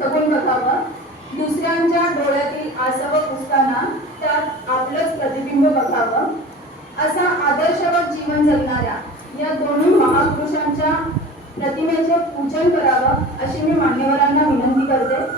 थकून बघावं, दुसऱ्यांच्या डोळ्यातील आसवं पुसताना त्यात आपलंच प्रतिबिंब बघावं, असा आदर्शवत जीवन जगणाऱ्या या दोन्ही महापुरुषांच्या प्रतिमेचे पूजन करावं अशी मी मान्यवरांना विनंती करते.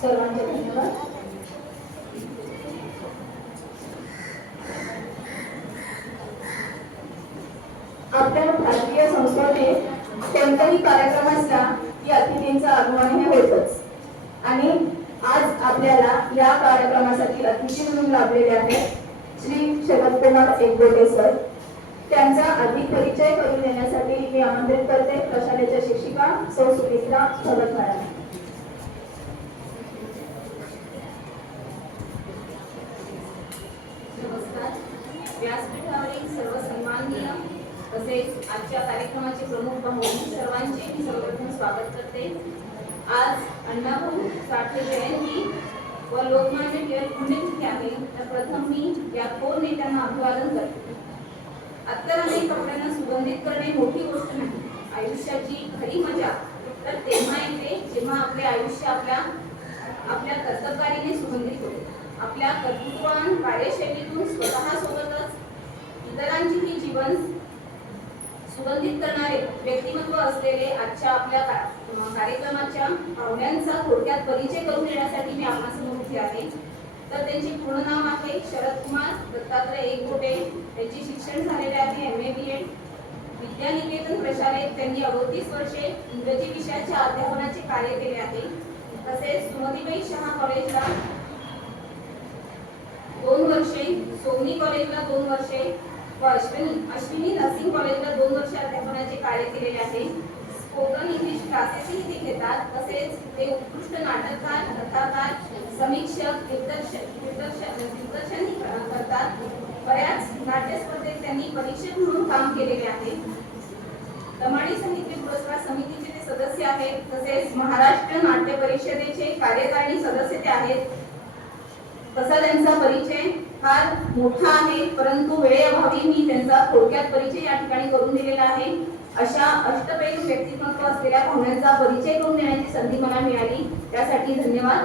सर्वांचे धन्यवाद. आपल्या भारतीय संस्कृतीत कोणताही कार्यक्रम असला की अतिथींचा आगमन हे होतच, आणि आज आपल्याला या कार्यक्रमासाठी अतिथी म्हणून लाभलेले आहेत श्री शरदकुमार एकबोटे सर. त्यांचा अधिक परिचय करून देण्यासाठी मी आमंत्रित करते प्रशालेच्या शिक्षिका सौ सुमित्रा भगत मॅडम. व्यासपीठावरील सर्व सन्माननीय तसेच आजच्या कार्यक्रमाचे प्रमुख पाहुणे सर्वांचे मी सर्वप्रथम स्वागत करते. आज अण्णाभाऊ साठे जयंती व लोकमान्य टिळक पुण्यतिथी आहे, तर प्रथम मी या थोर नेत्यांना अभिवादन करते. अत्तर अनेक कपड्यांना सुगंधित करणे मोठी गोष्ट नाही. आयुष्याची खरी मजा तर तेव्हा येते जेव्हा आपले आयुष्य आपल्या कर्तबगारीने सुगंधित होते. आपल्या कर्तृत्ववान कार्यशैलीतून स्वतःसोबतच इतरांचीही जीवन सुगंधित करणारे व्यक्तिमत्व असलेले आजच्या आपल्या कार्यक्रमाच्या पाहुण्यांचा थोडक्यात परिचय करून देण्यासाठी मी आपणासमोर उभी आहे. तर त्यांचे पूर्ण नाव आहे शरदकुमार दत्तात्रय एकबोटे. त्यांचे शिक्षण झालेले आहे MA BEd. विद्यानिकेतन प्रशालेत त्यांनी 38 वर्षे इंग्रजी विषयाच्या अध्यापनाचे कार्य केले आहे. तसेच सुमतीबाई शहा कॉलेजला 2 वर्षे, सोमनी कॉलेजला 2 वर्षे व अश्विनी नर्सिंग कॉलेजला 2 वर्षे अध्यापनाचे कार्य केलेले आहे. स्पोकन इंग्लिश क्लासेसही ते घेतात. तसेच ते उत्कृष्ट नाटककार, कथाकार, समीक्षक, दिग्दर्शनही करतात. बऱ्याच नाट्य स्पर्धेत त्यांनी परीक्षक म्हणून काम केलेले आहे. लमाणी साहित्य पुरस्कार समितीचे ते सदस्य आहेत. तसेच महाराष्ट्र नाट्य परिषदेचे कार्यकारिणी सदस्य ते आहेत. तसा त्यांचा परिचय फार मोठा आहे, परंतु वेळेअभावी मी त्यांचा थोडक्यात परिचय या ठिकाणी करून दिलेला आहे. अशा अष्टपैलू व्यक्तिमत्व असलेल्या पाहुण्यांचा परिचय करून देण्याची संधी मला मिळाली, त्यासाठी धन्यवाद.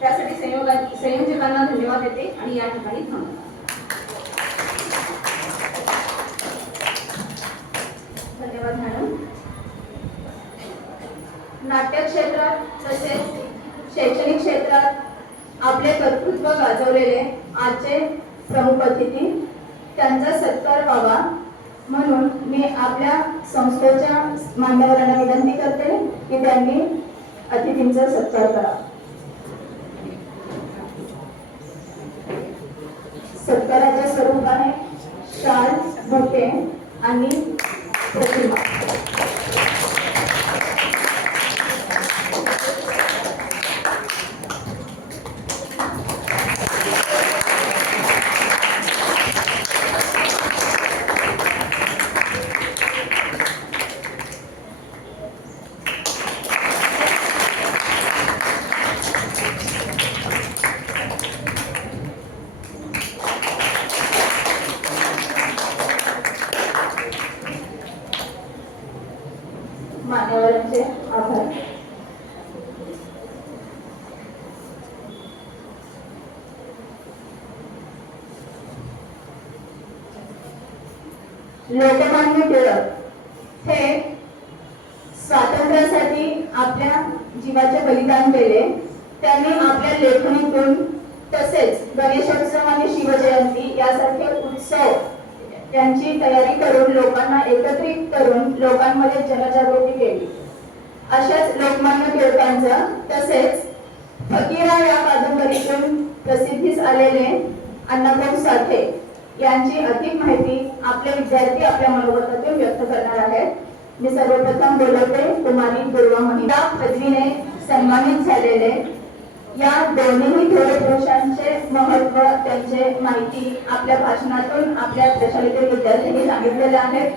त्यासाठी संयोजकांना धन्यवाद देते आणि या ठिकाणी थांबते. धन्यवाद मॅडम. नाट्य क्षेत्रात तसेच शैक्षणिक क्षेत्रात आपले कर्तृत्व गाजवलेले आजचे प्रमुख अतिथी, त्यांचा सत्कार व्हावा म्हणून मी आपल्या संस्थेच्या मान्यवरांना विनंती करते की त्यांनी अतिथींचा सत्कार करावा. सत्काराचे स्वरूप आहे शाल, बुके आणि प्रतिमा. मान्यवरांचे आभार. लोकमान्य टिळक हे स्वातंत्र्यासाठी आपल्या जीवाचे बलिदान केले. त्यांनी आपल्या लेखणीतून तसेच गणेशोत्सव आणि शिवजयंती यासारखे उत्सव त्यांची तयारी करून लोकांना एकत्रित करून लोकांमध्ये जनजागृती केली. अशाच लोकमान्य टिळकांचा तसेच फकीरा या कादंबरीतून प्रसिद्धीस आलेले अण्णाभाऊ साठे यांची अधिक माहिती आपले विद्यार्थी आपल्या मनोगतातून व्यक्त करणार आहेत. मी सर्वप्रथम बोलवते कुमारी दुर्वा महिला पदवीने सन्मानित झालेले या दोन्ही थोर पुरुषांचे महत्व त्यांचे माहिती आपल्या भाषणातून आपल्या प्रशालेतील विद्यार्थ्यांनी सांगितलेले आहेत.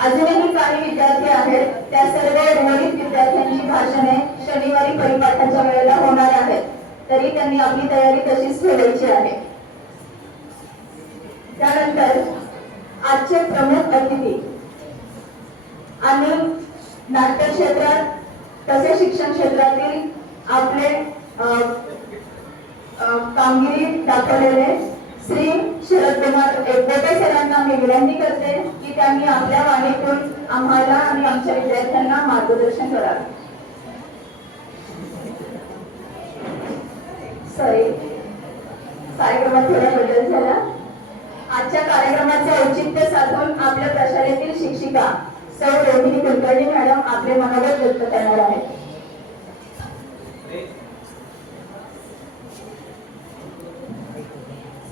अजूनही काही विद्यार्थी आहेत, त्या सर्व उर्वरित विद्यार्थ्यांची भाषणे शनिवारी परिपाठाच्या वेळेला होणार आहेत, तरी त्यांनी आपली तयारी तशीच ठेवायची आहे. त्यानंतर आजचे प्रमुख अतिथी आणि नाट्य क्षेत्रात तसेच शिक्षण क्षेत्रातील आपले कामगिरी दाखवलेले श्री शरदकुमार एकबोटे सरांना मी विनंती करते की त्यांनी आपल्या वाणीतून आम्हाला आणि आमच्या विद्यार्थ्यांना मार्गदर्शन करावे. सॉरी, कार्यक्रमात थोडा बदल झाला. आजच्या कार्यक्रमाचे औचित्य साधून आपल्या प्रशालेतील शिक्षिका सौ रोहिणी कुलकर्णी मॅडम आपले मनोगत व्यक्त करणार आहेत.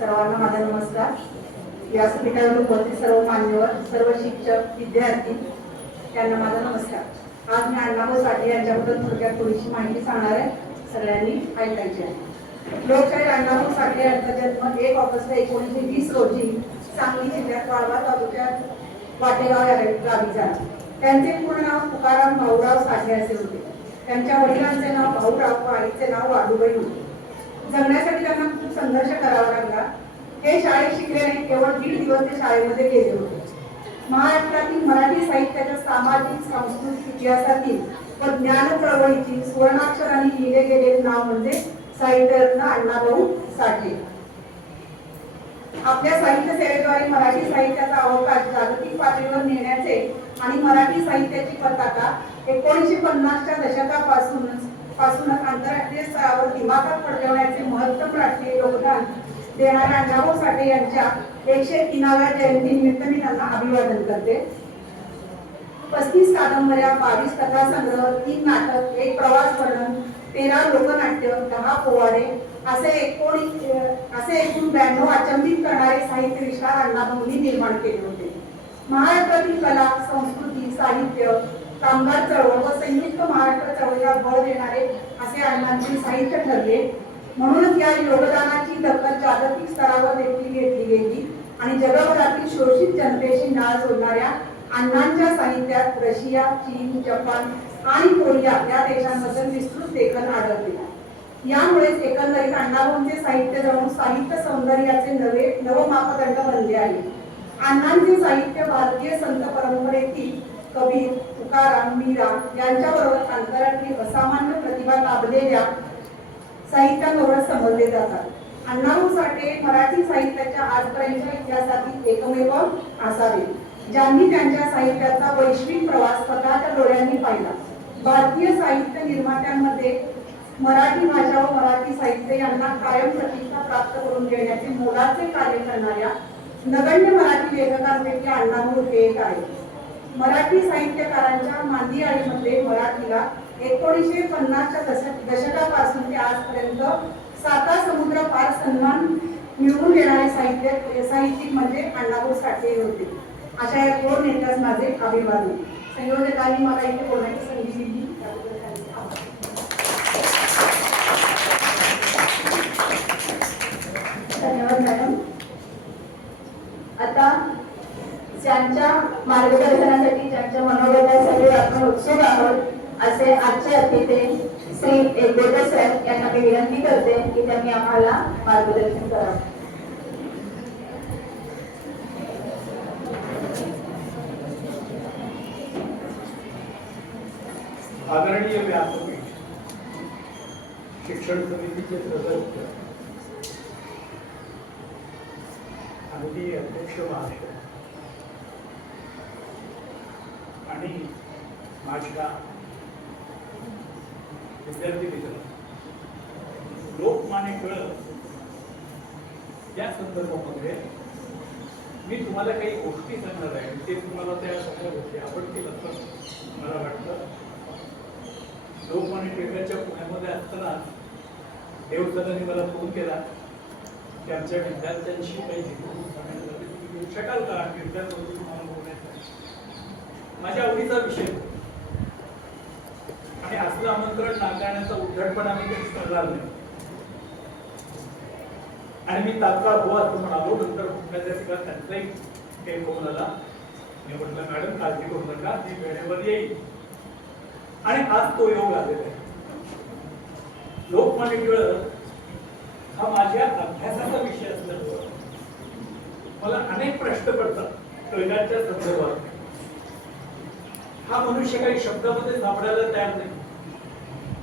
सर्वांना माझा नमस्कार. व्यासपीठावर उपस्थित सर्व मान्यवर, सर्व शिक्षक, विद्यार्थी यांना माझा नमस्कार. आज मी अण्णाभाऊ साठे यांच्याबद्दल थोडक्यात थोडीशी माहिती सांगणार आहे, सगळ्यांनी ऐकायची आहे. लोकशाहीर अण्णाभाऊ साठे यांचा जन्म 1 ऑगस्ट 1920 रोजी सांगली जिल्ह्यात वाळवा तालुक्यात वाटेगाव या गावी झाला. त्यांचे पूर्ण नाव तुकाराम भाऊराव साठे असे होते. त्यांच्या वडिलांचे नाव भाऊराव व आईचे नाव वाडूबाई होते. जगण्यासाठी त्यांना खूप संघर्ष करावा लागला. हे शाळेत शिकले नाही, केवळ 1.5 दिवस ते शाळेमध्ये गेले होते. महाराष्ट्रातील मराठी साहित्याच्या सामाजिक सांस्कृतिक इतिहासातील व ज्ञान चळवळीची सुवर्णाक्षरांनी लिहिले गेलेले नाव म्हणजे साहित्यरत्न अण्णाभाऊ साठे. आपल्या साहित्य सेवेद्वारे मराठी साहित्याचा अवकाश जागतिक पातळीवर नेण्याचे आणि मराठी साहित्याची पताका 1950च्या दशकापासूनच आंतरराष्ट्रीय स्तरावर दिमाखात पडवण्याचे महत्तम राष्ट्रीय योगदान देणाऱ्या अण्णाभाऊ साठे यांच्या 103व्या जयंतीनिमित्त मी त्यांना अभिवादन करते. 35 कादंबऱ्या, 22 कथासंग्रह, 3 नाटक, 1 प्रवास वर्णन, 13 लोकनाट्य, 10 पोवाडे असे एकूण 92 अचंबित करणारे साहित्य विशाल अण्णाभाऊंनी निर्माण केले होते. महाराष्ट्रातील कला, संस्कृती, साहित्य, कामगार चळवळ व संयुक्त महाराष्ट्र चळवळीला बळ देणारे असे अण्णांचे साहित्य ठरले. म्हणूनच या योगदानाची दखल जागतिक स्तरावर देखील घेतली गेली आणि जगभरातील शोषित जनतेशी नाळ जोडणाऱ्या अण्णांच्या साहित्यात रशिया, चीन, जपान आणि कोरिया या देशांबद्दल विस्तृत लेखन आढळते. यामुळेच एकंदरीत अण्णाभाऊंचे साहित्य जणू साहित्य सौंदर्याचे नव मापदंड बनले आहे. अण्णांचे साहित्य भारतीय संत परंपरेतील कबीर, तुकाराम, मीरा यांच्याबरोबर आंतरराष्ट्रीय असामान्य प्रतिभा लाभलेल्या साहित्याबरोबर समजले जातात. अण्णाभाऊ साठे मराठी साहित्याच्या आजपर्यंतच्या इतिहासातील एकमेव असावे ज्यांनी त्यांच्या साहित्याचा वैश्विक प्रवास स्वतःच्या डोळ्यांनी पाहिला. भारतीय साहित्य निर्मात्यांमध्ये मराठी भाषा व मराठी साहित्य यांना कायम प्रतिष्ठा प्राप्त करून देण्याचे मोलाचे कार्य करणाऱ्या नगण्य मराठी लेखकांपैकी अण्णाभाऊ हे एक आहे. मराठी साहित्यकारांच्या मांदियाळीमध्ये मराठीला 1950च्या दशकापासून ते आजपर्यंत 7 समुद्र पार सन्मान मिळवून देणारे साहित्यिक म्हणजे अण्णाभाऊ साठे होते. अशा या 2 नेत्यास माझे अभिवादन. संयोजकांनी मला इथे बोलण्याची संधी दिली त्याबद्दल त्यांचे आभार. धन्यवाद मॅडम. आता ज्यांच्या मार्गदर्शनासाठी, ज्यांच्या मनोगतासाठी आपण उत्सुक आहोत असे आजचे अतिथी श्री एकबोटे सर यांना मी विनंती करते की त्यांनी आम्हाला मार्गदर्शन करावं. आदरणीय व्यासपीठ, शिक्षण समितीचे सदस्य, आमची अध्यक्ष महाशय आणि माझ्या विद्यार्थी मित्र, लोकमान्य टिळक या संदर्भामध्ये मी तुम्हाला काही गोष्टी सांगणार आहे. ते तुम्हाला त्या सगळ्या गोष्टी आवडतील असं मला वाटतं. लोकमान्य टिळकांच्या पुण्यामध्ये असताना देवसरांनी मला फोन केला की आमच्या विद्यार्थ्यांशी काही घेऊ शकाल का, विद्यार्थ्यांबरोबर तुम्हाला बोलायचं आहे. माझ्या आवडीचा विषय आणि असलं आमंत्रण नाकारण्याचा उद्धटपणा मी कधी करणार नाही. आणि मी तात्काळ हो असं म्हणालो. नंतर कुठल्या ठिकाणी त्यांचाही काही फोन आला. मी म्हटलं मॅडम काळजी करू नका, मी वेळेवर येईल. आणि आज तो योग आलेला आहे. लोकमान्य टिळक हा माझ्या अभ्यासाचा विषय असल्यामुळे मला अनेक प्रश्न पडतात टिळकांच्या संदर्भात. हा मनुष्य काही शब्दामध्ये सापडायला तयार नाही.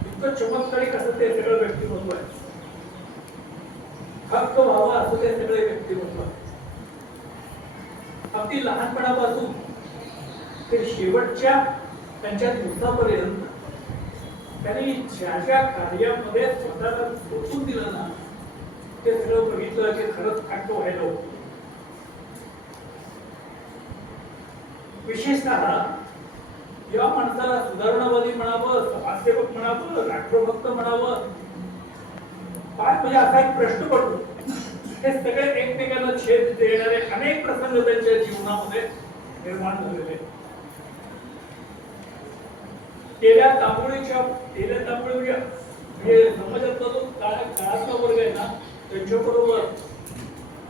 इतकं चमत्कारिक असं ते सगळं व्यक्तिमत्व आहे. हक्क व्हावा असं ते सगळे व्यक्तिमत्व आहे. अगदी लहानपणापासून ते शेवटच्या त्यांच्या दिवसापर्यंत त्यांनी ज्या ज्या कार्यामध्ये स्वतःला झोकून दिलं ना, ते सगळं बघितलं की खरंच हक्क व्हायला होतं. विशेषतः या माणसाला सुधारणावादी म्हणावं, समाजसेवक म्हणावं, राष्ट्रभक्त म्हणावं, काय म्हणजे असा एक प्रश्न पडतो. हे सगळे एकमेकांना छेद देणारे अनेक प्रसंग त्यांच्या जीवनामध्ये निर्माण झालेले. तेल्या तांबोळीच्या म्हणजे समाजातला जो काळातला वर्ग आहे ना, त्यांच्याबरोबर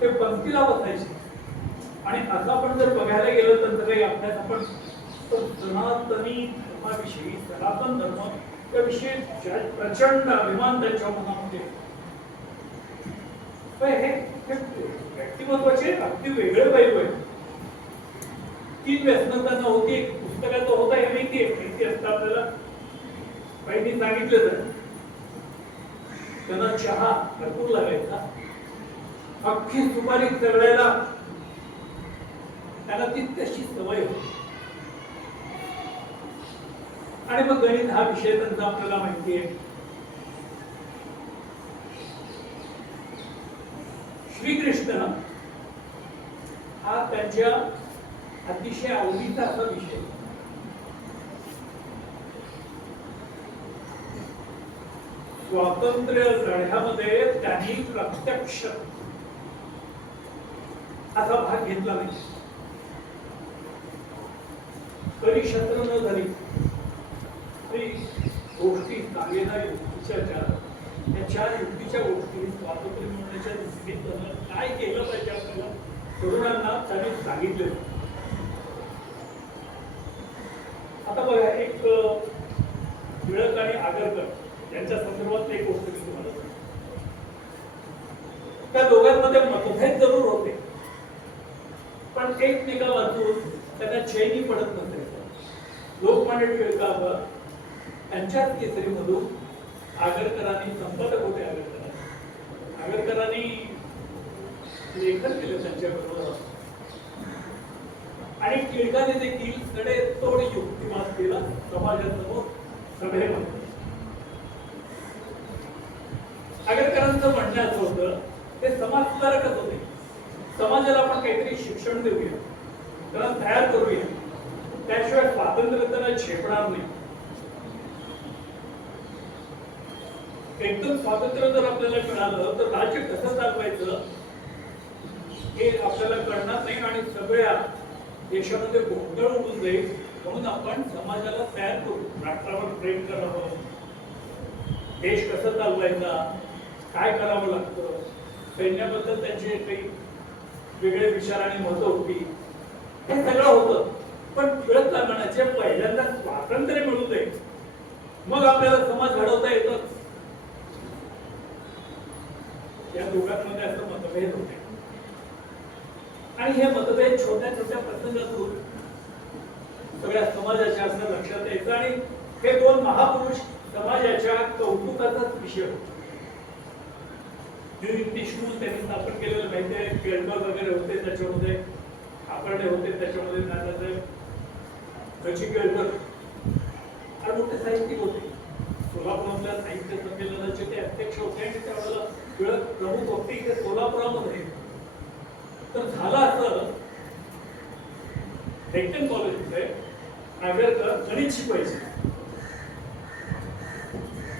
ते पंक्तीला बसायचे. आणि असं आपण जर बघायला गेलं तर काही अभ्यास आपण सनातनी धर्माविषयी, सनातन धर्म त्याविषयी प्रचंड अभिमान त्यांच्या मनामध्ये. हे व्यक्तिमत्वाचे अगदी वेगळे पैलू आहे. 3 व्यसनं त्यांना होती. एक पुस्तकाचं होतं हे माहिती असतं आपल्याला. बाईंनी सांगितलं तर त्यांना चहा भरपूर लागायचा. अख्खी सुपारी चढवायला त्यांना ती तशी सवय होती. आणि मग गणित हा विषय त्यांचा आपल्याला माहिती आहे. श्रीकृष्ण हा त्यांच्या अतिशय आवडीचा असा विषय. स्वातंत्र्य लढ्यामध्ये त्यांनी प्रत्यक्ष असा भाग घेतला नाही. कधी शस्त्र न धरी गोष्टी सांगेना युक्तीच्या त्या 4 युक्तीच्या गोष्टी स्वातंत्र्य मिळवण्याच्या दृष्टीने काय केलं पाहिजे आपल्याला तरुणांना त्यांनी सांगितले. आता बघा, एक टिळक आणि आगरकर यांच्या संदर्भात एक गोष्ट मी तुम्हाला सांगतो. त्या दोघांमध्ये मतभेद जरूर होते, पण एकमेका वाचून त्यांना चैनी पडत नसायचं. लोकमान्य टिळकावर त्यांच्याच केसरीमधून आगरकरांनी, संपादक होते आगरकरांनी लेखन केलं त्यांच्याबरोबर. आणि टिळकाने देखील सडेतोड युक्तिवाद केला समाजासमोर सभेमध्ये. आगरकरांचं म्हणणं असं होतं, ते समाज सुधारकच होते. समाजाला आपण काहीतरी शिक्षण देऊया, त्याला तयार करूया, त्याशिवाय स्वातंत्र्य त्यांना झेपणार नाही. एकदम स्वातंत्र्य जर आपल्याला मिळालं तर राज्य कसं चालवायचं हे आपल्याला कळणार नाही आणि सगळ्या देशामध्ये गोंधळ उडून जाईल. म्हणून आपण समाजाला तयार करू, राष्ट्रावर प्रेम करावं, देश कसं चालवायचा, काय करावं लागतं, सैन्याबद्दल त्यांचे काही वेगळे विचार आणि मतं होती, हे सगळं होतं. पण टिळक म्हणायचे पहिल्यांदा स्वातंत्र्य मिळू दे, मग आपल्याला समाज घडवता येतं. या दोघांमध्ये असं मतभेद होते. आणि हे मतभेद छोट्या छोट्या प्रसंगातून सगळ्या समाजाच्या असं लक्षात यायचं. आणि हे दोन महापुरुष समाजाच्या कौतुकाचाच विषय होता. देशमुख त्यांनी स्थापन केलेलं माहिती आहे, केळकर वगैरे होते त्याच्यामध्ये, आकर्डे होते त्याच्यामध्ये, केळकर फार मोठे साहित्यिक होते. सोलापुरातल्या साहित्य संमेलनाचे ते अध्यक्ष होते आणि त्यावेळेला टिळक प्रमुख होते इथे सोलापुरामध्ये. तर झालं असं, डेक्कन कॉलेजमध्ये आगरकर गणित शिकवायचे.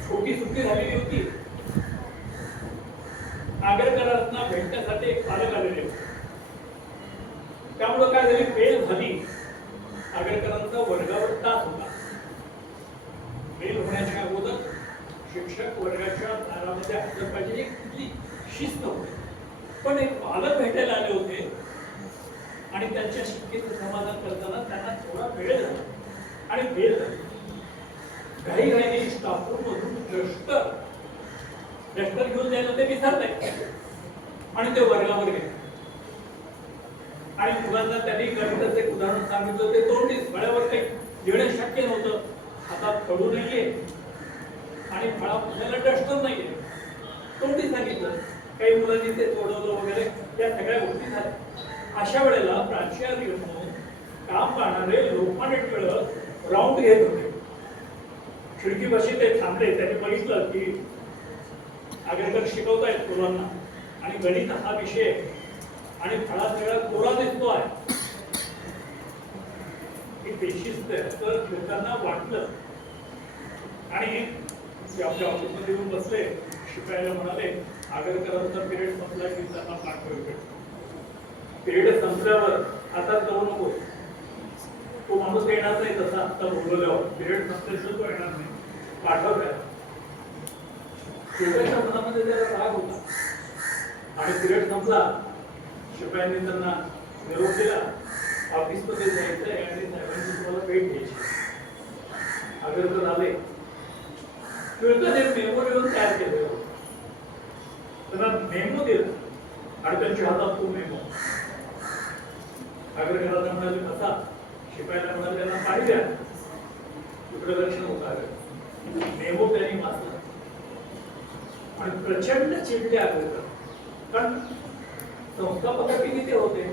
छोटी सुट्टी झालेली होती. आगरकरांना भेटण्यासाठी एक पालक आलेले होते. त्यामुळं काय झाली, वेळ झाली. आगरकरांचा वर्गावर तास होता. मेल होण्याच्या अगोदर शिक्षक वर्गाच्या दारामध्ये हजर पाहिजे, एक कुठली शिस्त होती. पण एक पालक भेटायला आले होते आणि त्यांच्या शिक्षेचं समाधान करताना त्यांना थोडा वेळ झाला आणि वेळ झाली. घाईघाईने स्टाफरूम मधून डस्टर घेऊन जायला ते विसरले आणि ते वर्गावर गेले आणि मुलांना त्यांनी गणिताचं एक उदाहरण सांगितलं. ते तोंडी फळ्यावर काही लिहिणं शक्य नव्हतं. हातात खडू नाहीये आणि फळा पुण्याला डस्टर नाहीये. तोंडी सांगितलं. काही मुलांनी ते सोडवलं वगैरे, या सगळ्या गोष्टी झाल्या. अशा वेळेला प्राचार्य म्हणून काम पाहणारे लोकमान्य टिळक राऊंड घेत होते. खिडकीपाशी ते थांबले. त्यांनी बघितलं की आगरकर शिकवतायत मुलांना आणि गणित हा विषय आणि फळा सगळा कोरा दिसतो आहे. ही बेशिस्त आहे. तर लोकांना वाटलं आणि ते आपल्या ऑफिसमध्ये येऊन बसले. शिकायला म्हणाले, आगरकरांचा पिरियड संपला की त्यांना पाठवायचे. पिरियड संपल्यावर आता जाऊ नको, तो माणूस येणार नाही तसा आता बोलवल्यावर. पिरियड संपल्याशिवाय तो येणार नाही, पाठवल्या. शिपायाच्या मनामध्ये त्याला राग होता आणि पिरियड संपला. शिपायांनी त्यांना निरोप दिला, ऑफिसमध्ये जायचं आहे आणि साहेबांनी तुम्हाला भेट घ्यायची. आगरकर आले. टिळकाने मेमो लिहून तयार केलं. त्यांना मेमो दिला आणि त्यांच्या हातात तो मेमो. आगरकरांना म्हणाले बसा. शिपायाला म्हणाले त्यांना पाणी द्या. इकडे लक्ष नव्हतं. मेमो त्यांनी वाचला आणि प्रचंड चिडले आगरकर. कारण संस्थापकाचे किती होते,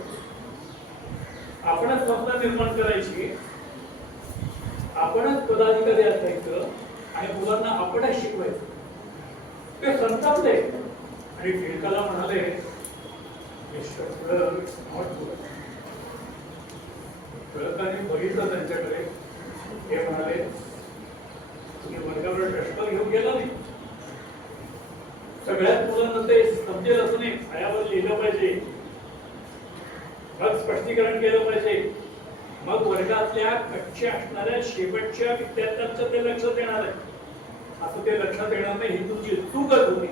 आपणच संस्था निर्माण करायची, आपणच पदाधिकारी असायचं आणि मुलांना आपणच शिकवायचं. ते संतापले आणि टिळकाला म्हणाले, टिळकाने बघितलं त्यांच्याकडे. हे म्हणाले, तुम्ही वर्गावर डस्टर घेऊन गेला नाही. सगळ्यात मुलांना ते समजेल असं नाही, फळ्यावर लिहिलं पाहिजे, मग स्पष्टीकरण केलं पाहिजे, मग वर्गातल्या कच्च्या असणाऱ्या शेवटच्या विद्यार्थ्यांचं ते लक्षात येणार आहे. असं ते लक्षात येणार नाही, ही तुमची चूकच होती.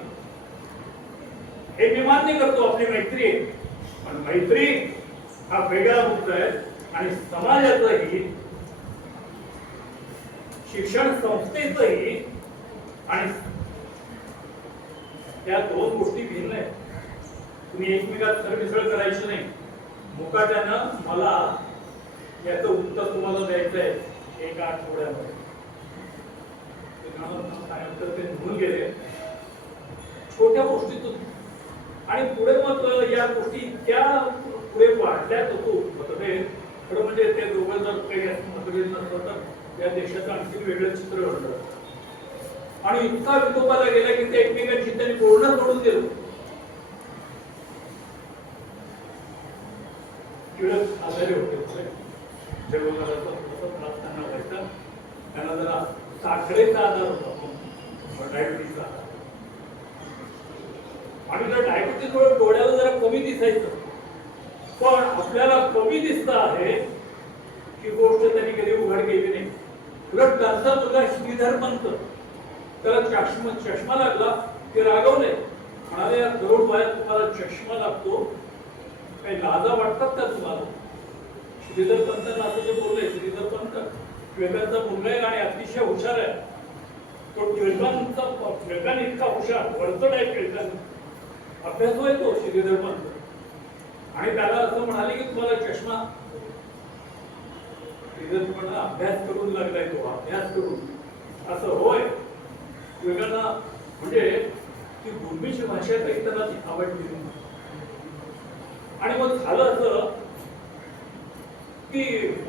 हे मी मान्य करतो, आपली मैत्री आहे. पण मैत्री हा वेगळा मुद्दा आहे आणि समाजाचंही, शिक्षण संस्थेचंही आणि त्या दोन गोष्टी भिन्न आहेत. तुम्ही एकमेकात सरमिसळ करायची नाही. मुकाट्यानं मला याचं उत्तर तुम्हाला द्यायचं आहे एका आठवड्यामध्ये. ते निघून गेले छोट्या गोष्टीतून आणि पुढे मग या गोष्टी इतक्या पुढे वाढल्यात होतो मतभेद. खरं म्हणजे ते दोघं जर काही मतभेद नसतं तर या देशाचं आणखी वेगळं चित्र घडलं आणि इतका विकोपाला गेला की ते एकमेकांशी त्यांनी बोलणं सोडून दिलं. टिळक आजारी होते. जगभराचा त्रास त्यांना व्हायचा. त्यांना जरा साखरेचा आजार होता, डायबिटीसचा. आणि त्या डायबिटीसमुळे डोळ्याला जरा कमी दिसायचं. पण आपल्याला कमी दिसतं आहे ही गोष्ट त्यांनी कधी उघड केली नाही. उलट त्यांचा मुलगा श्रीधर पंत, त्याला चष्मा लागला, ते रागवले. म्हणाले, या तरुण वयात तुम्हाला चष्मा लागतो, काही लाजा वाटतात का तुम्हाला? श्रीधर पंतांना असं ते बोलले. श्रीधर पंत टिळकांचा मुलगा आहे आणि अतिशय हुशार आहे. तो टिळकांनी इतका हुशार, वरचढ आहे टिळकांनी. अभ्यास होय तो श्रीधर पंत. आणि त्याला असं म्हणाले की तुम्हाला चष्मा. श्रीधर पंत अभ्यास करून लागलाय तो, अभ्यास करून. असं होय. वेगांना म्हणजे ती गुरमीची भाषा काही त्यांना आवडली नाही. आणि मग झालं असं की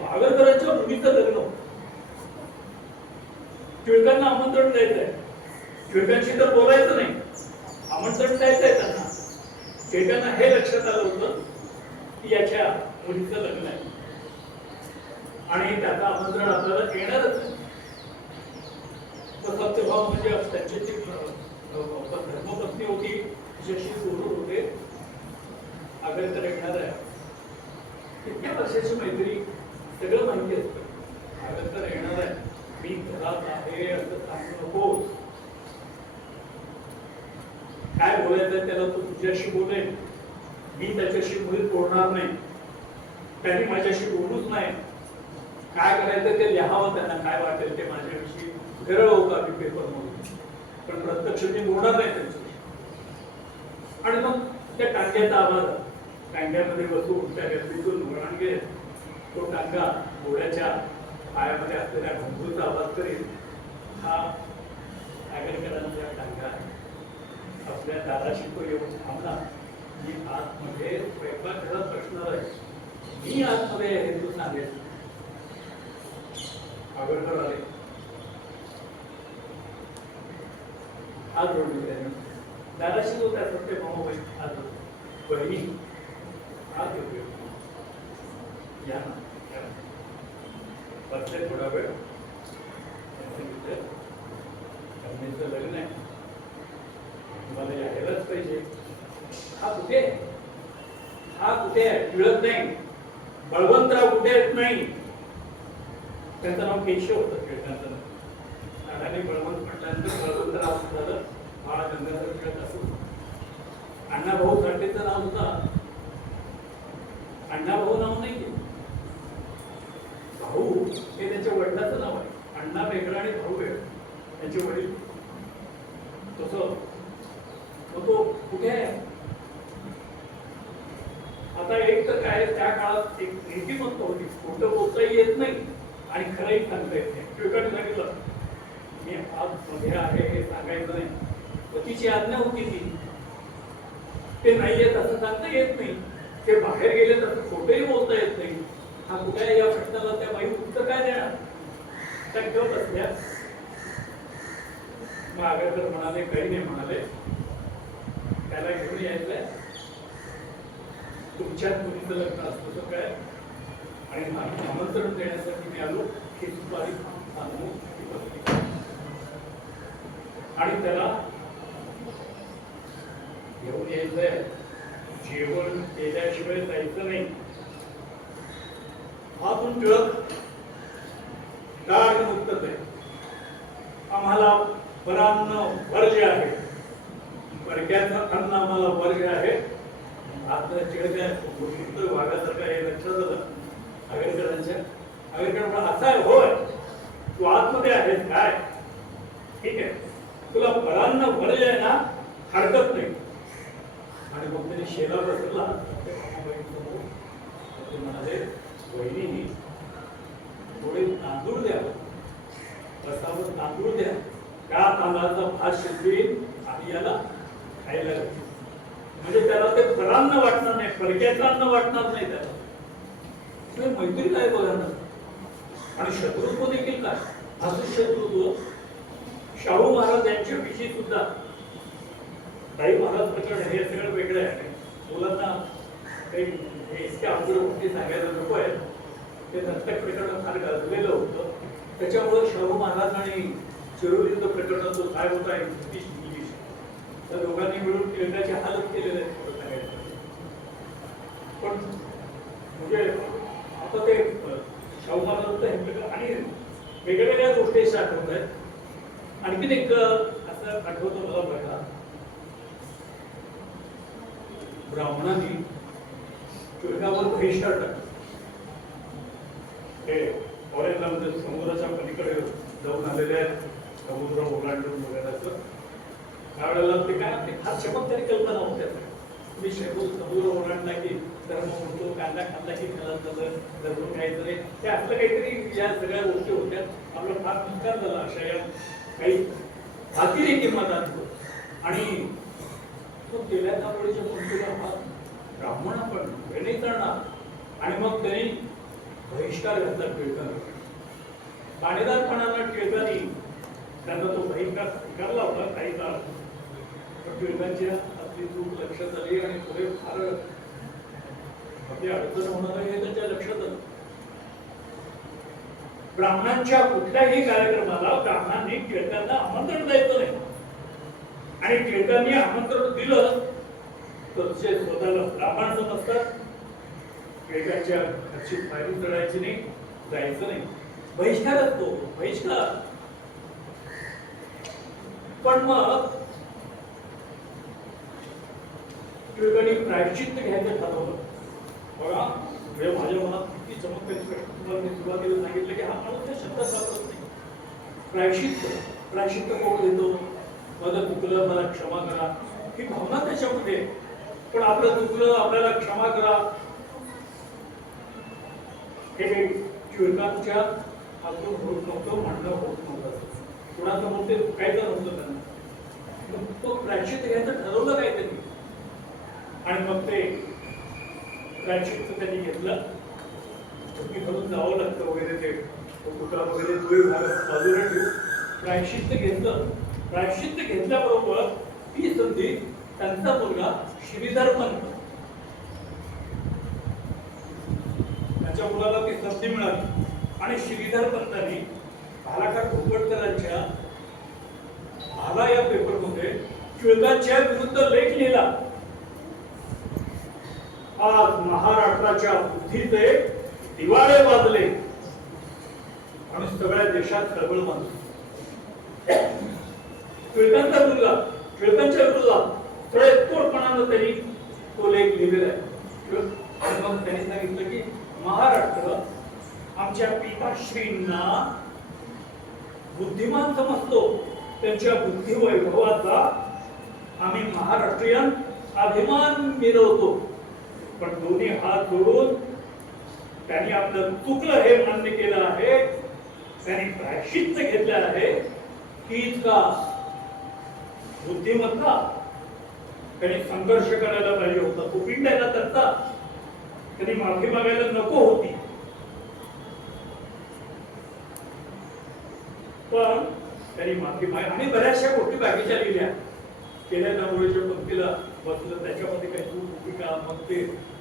आगरकरांच्या मुलीचं लग्न होतं. टिळकांना आमंत्रण द्यायचंय. टिळकांशी तर बोलायचं नाही, आमंत्रण द्यायचंय त्यांना. टिळकांना हे लक्षात आलं होतं की याच्या मुलीचं लग्न आहे आणि त्याचं आमंत्रण आपल्याला येणारच आहे. तर तेव्हा म्हणजे त्यांची जी धर्मपत्नी होती तिच्याशी बोलत होते, आगरकर येणार आहे. कितक्या वर्षाची मैत्री, सगळं माहिती असतं. आगरकर येणार आहे, मी घरात आहे असं सांगू नकोस. काय बोलायचं त्याला, तो तुझ्याशी बोलेल, मी त्याच्याशी मुली बोलणार नाही, त्यांनी माझ्याशी बोलूच नाही. काय करायचं ते लिहावं, त्यांना काय वाटेल ते माझ्याविषयी गरळ का मी पेपर म्हणून, पण प्रत्यक्ष मी बोलणार नाही त्यांच्याशी. आणि मग त्या टांग्याचा आवाज, टांग्यामध्ये बसून त्या गर्दीतून वळणगे तो टांगा घोड्याच्या पायामध्ये असलेल्या घुंगरूचा आवाज करेल. हा आगरकरांचा टांगा आहे. आपल्या दाराशी तो येऊन थांबला. मी आतमध्ये स्वयंपाकघरात बसणार आहे, मी आतमध्ये आहे तू सांगेल. आगरकर आले, हात जोडले त्याने. दाराशी तो त्या सत्य भाऊ हात बहिणी हात घेतोय, या ना बसले थोडा वेळ. लग्न आहे, तुम्हाला यायलाच पाहिजे. हा कुठे, हा कुठे आहे कळत नाही. बळवंतराव कुठे येत नाही. त्यांचं नाव केशव होतं टिळकांचं. आणि बळवंत म्हटल्यानंतर बळवंतराव झालं. बाळ गंगाधर टिळक असं. अण्णाभाऊ साठेचं नाव होतं. अण्णाभाऊ नाव नाही ते, भाऊ हे त्यांच्या वडिलांचं नाव आहे. अण्णा वेगळं आणि भाऊ वेगळं, त्यांचे वडील. तसं तो कुठे आहे आता. एक तर काय, त्या काळात एक नीतिमत्त होती, खोटं बोलताही येत नाही आणि खरंही सांगता येत नाही. टिळकांनी सांगितलं मी आज मध्ये आहे हे सांगायचं नाही. पतीची आज्ञा होती ती, ते नाही येत असं सांगता येत नाही. ते बाहेर गेले तर खोटंही बोलता येत नाही. हा कुठे आहे या प्रश्नाला त्या बाई उत्तर काय देणार. त्या गप असल्या. मग आगरकर म्हणाले, काही नाही म्हणाले, त्याला घेऊन यायचंय, तुमच्यात मुलीचं लग्न असतं काय आणि आमंत्रण देण्यासाठी मी आलो. ही सुपारी सांगू आणि त्याला घेऊन यायचंय. जेवण केल्याशिवाय जायचं नाही. आतून टिळक दाढ मुक्त आहे. आम्हाला परान्न वर्ज्य आहे, परक्याचं अन्न आम्हाला वर्ज्य आहे. आता टिळक्या वाघासारखं हे लक्षात आलं आगरकरांच्या. आगरकर म्हणा असा आहे, होय तू आतमध्ये आहेस काय, ठीक आहे, तुला परान्न वर्ज्य आहे ना, हरकत नाही. आणि मग त्यांनी शेला बसला. ते म्हणाले, वहिनी थोडे तांदूळ द्या, बसावर तांदूळ द्या, त्या तांदळाचा भात शिजवीन आणि याला खायला घालतील. म्हणजे त्याला ते परान्न वाटणार नाही, परक्याचं अन्न वाटणार नाही त्याला. मैत्री काय बघा ना. आणि शत्रुत्व देखील काय, असं शत्रुत्व शाहू महाराज यांच्या विषयी सुद्धा. काही महाराज प्रकरण हे सगळं वेगळं आहे. मुलांना काही इतक्या अवघड गोष्टी सांगायला नको आहे. ते दत्तक प्रकरण फार गाजलेलं होतं. त्याच्यामुळे शाहू महाराज आणि चिरोलीचं प्रकरण जो काय होता ब्रिटिश इंग्लिश, त्या दोघांनी मिळून टिळकाची हालत केलेलं आहे थोडं सांगायचं. पण म्हणजे आता ते शाहू महाराजांचं हे प्रकरण आणि वेगवेगळ्या गोष्टी अशा आठवत आहेत. आणखीन एक असं आठवतं मला बघा, ब्राह्मणांनी टिळकावर बहिष्कार टाकला. हे फॉरेनला म्हणजे समुद्राच्या पलीकडे जाऊन आलेले आहेत, समुद्र ओलांडून वगैरे असं. त्यावेळेला ते काय, ते फार चमत्कारी कल्पना होत्या. तुम्ही समुद्र ओलांडला की धर्म म्हणतो, कांदा खाल्ला की खाल्ला झालं, धर्म खायचं नाही, ते आपलं काहीतरी या सगळ्या गोष्टी होत्या. आपला फार विचार झाला अशा या काही अतिरेकी मतांचं. आणि तो गेल्या नावडीच्या पंक्तीला हा ब्राह्मण आपण वेळी करणार आणि मग त्यांनी बहिष्कार घातला टिळकांवर. पाणीदारपणाला टिळकांनी त्यांना तो बहिष्कार स्वीकारला होता काही काळ, पण टिळकांची आपली चूक लक्षात आली आणि पुढे फार आपली अडचण होणार आहे हे त्यांच्या लक्षात आलं. ब्राह्मणांच्या कुठल्याही कार्यक्रमाला ब्राह्मणांनी टिळकांना आमंत्रण द्यायचं नाही, आणि टिळकांनी आमंत्रण दिलं तर जे स्वतःला ब्राह्मण समजतात टिळकांच्या घरची पायरी चढायची नाही, जायचं नाही, बहिष्कार असतो बहिष्कार. पण मग टिळकांनी प्रायश्चित्त घ्यायचं ठरवलं. बघा म्हणजे माझ्या मनात किती चमत्कारिक तुम्हाला मी सुरुवातीला सांगितलं की हा माणूस त्या शब्दात वापरत नाही. प्रायश्चित्त, प्रायश्चित्त कोण देतो? माझं चुकलं, मला क्षमा करा, ही भावना त्याच्यामध्ये. पण आपलं चुकलं, आपल्याला क्षमा करा, हे टिळकांच्या हातून होत नव्हतं, म्हणणं होत नव्हतं. कुणासमोर ते चुकायचं नव्हतं त्यांना. तो प्रायश्चित्त घ्यायचं ठरवलं काय त्यांनी, आणि मग ते प्रायश्चित्त त्यांनी घेतलं. तुम्ही घरून जावं लागतं वगैरे, ते कुठला वगैरे बाजूला ठेवून प्रायश्चित्त घेतलं. प्रायश्चित्त घेतल्याबरोबर ही संधी त्यांचा मुलगा श्रीधर पंत, त्याच्या मुलाला ती संधी मिळाली. आणि श्रीधर पंतांनी भालाकर खोपटकरांच्या भाला या पेपरमध्ये टिळकांच्या विरुद्ध लेख लिहिला. आज महाराष्ट्राच्या बुद्धीचे दिवाळे वाजले आणि सगळ्या देशात खळबळ माजली. टिळकांचा मुलगा टिळकांच्या विरोधात सडेतोडपणानं त्यांनी तो लेख लिहिलेला आहे. आणि मग त्यांनी सांगितलं की महाराष्ट्र आमच्या पिताश्रींना बुद्धिमान समजतो, त्यांच्या बुद्धी वैभवाचा आम्ही महाराष्ट्रीयन अभिमान मिरवतो. पण दोन्ही हात जोडून त्यांनी आपलं चुकलं हे मान्य केलं आहे, त्यांनी प्रायश्चित्त घेतलं आहे. की इतका बुद्धिमत्ता, त्यांनी संघर्ष करायला पाहिजे होता, तो पिंडायला त्यांचा, त्यांनी माफी मागायला नको होती. पण त्यांनी माफी माग आणि बऱ्याचशा गोष्टी बाकीच्या लिहिल्या. केल्या त्यामुळेच्या पंक्तीला बसलं, त्याच्यामध्ये काही चूक होती का, मग ते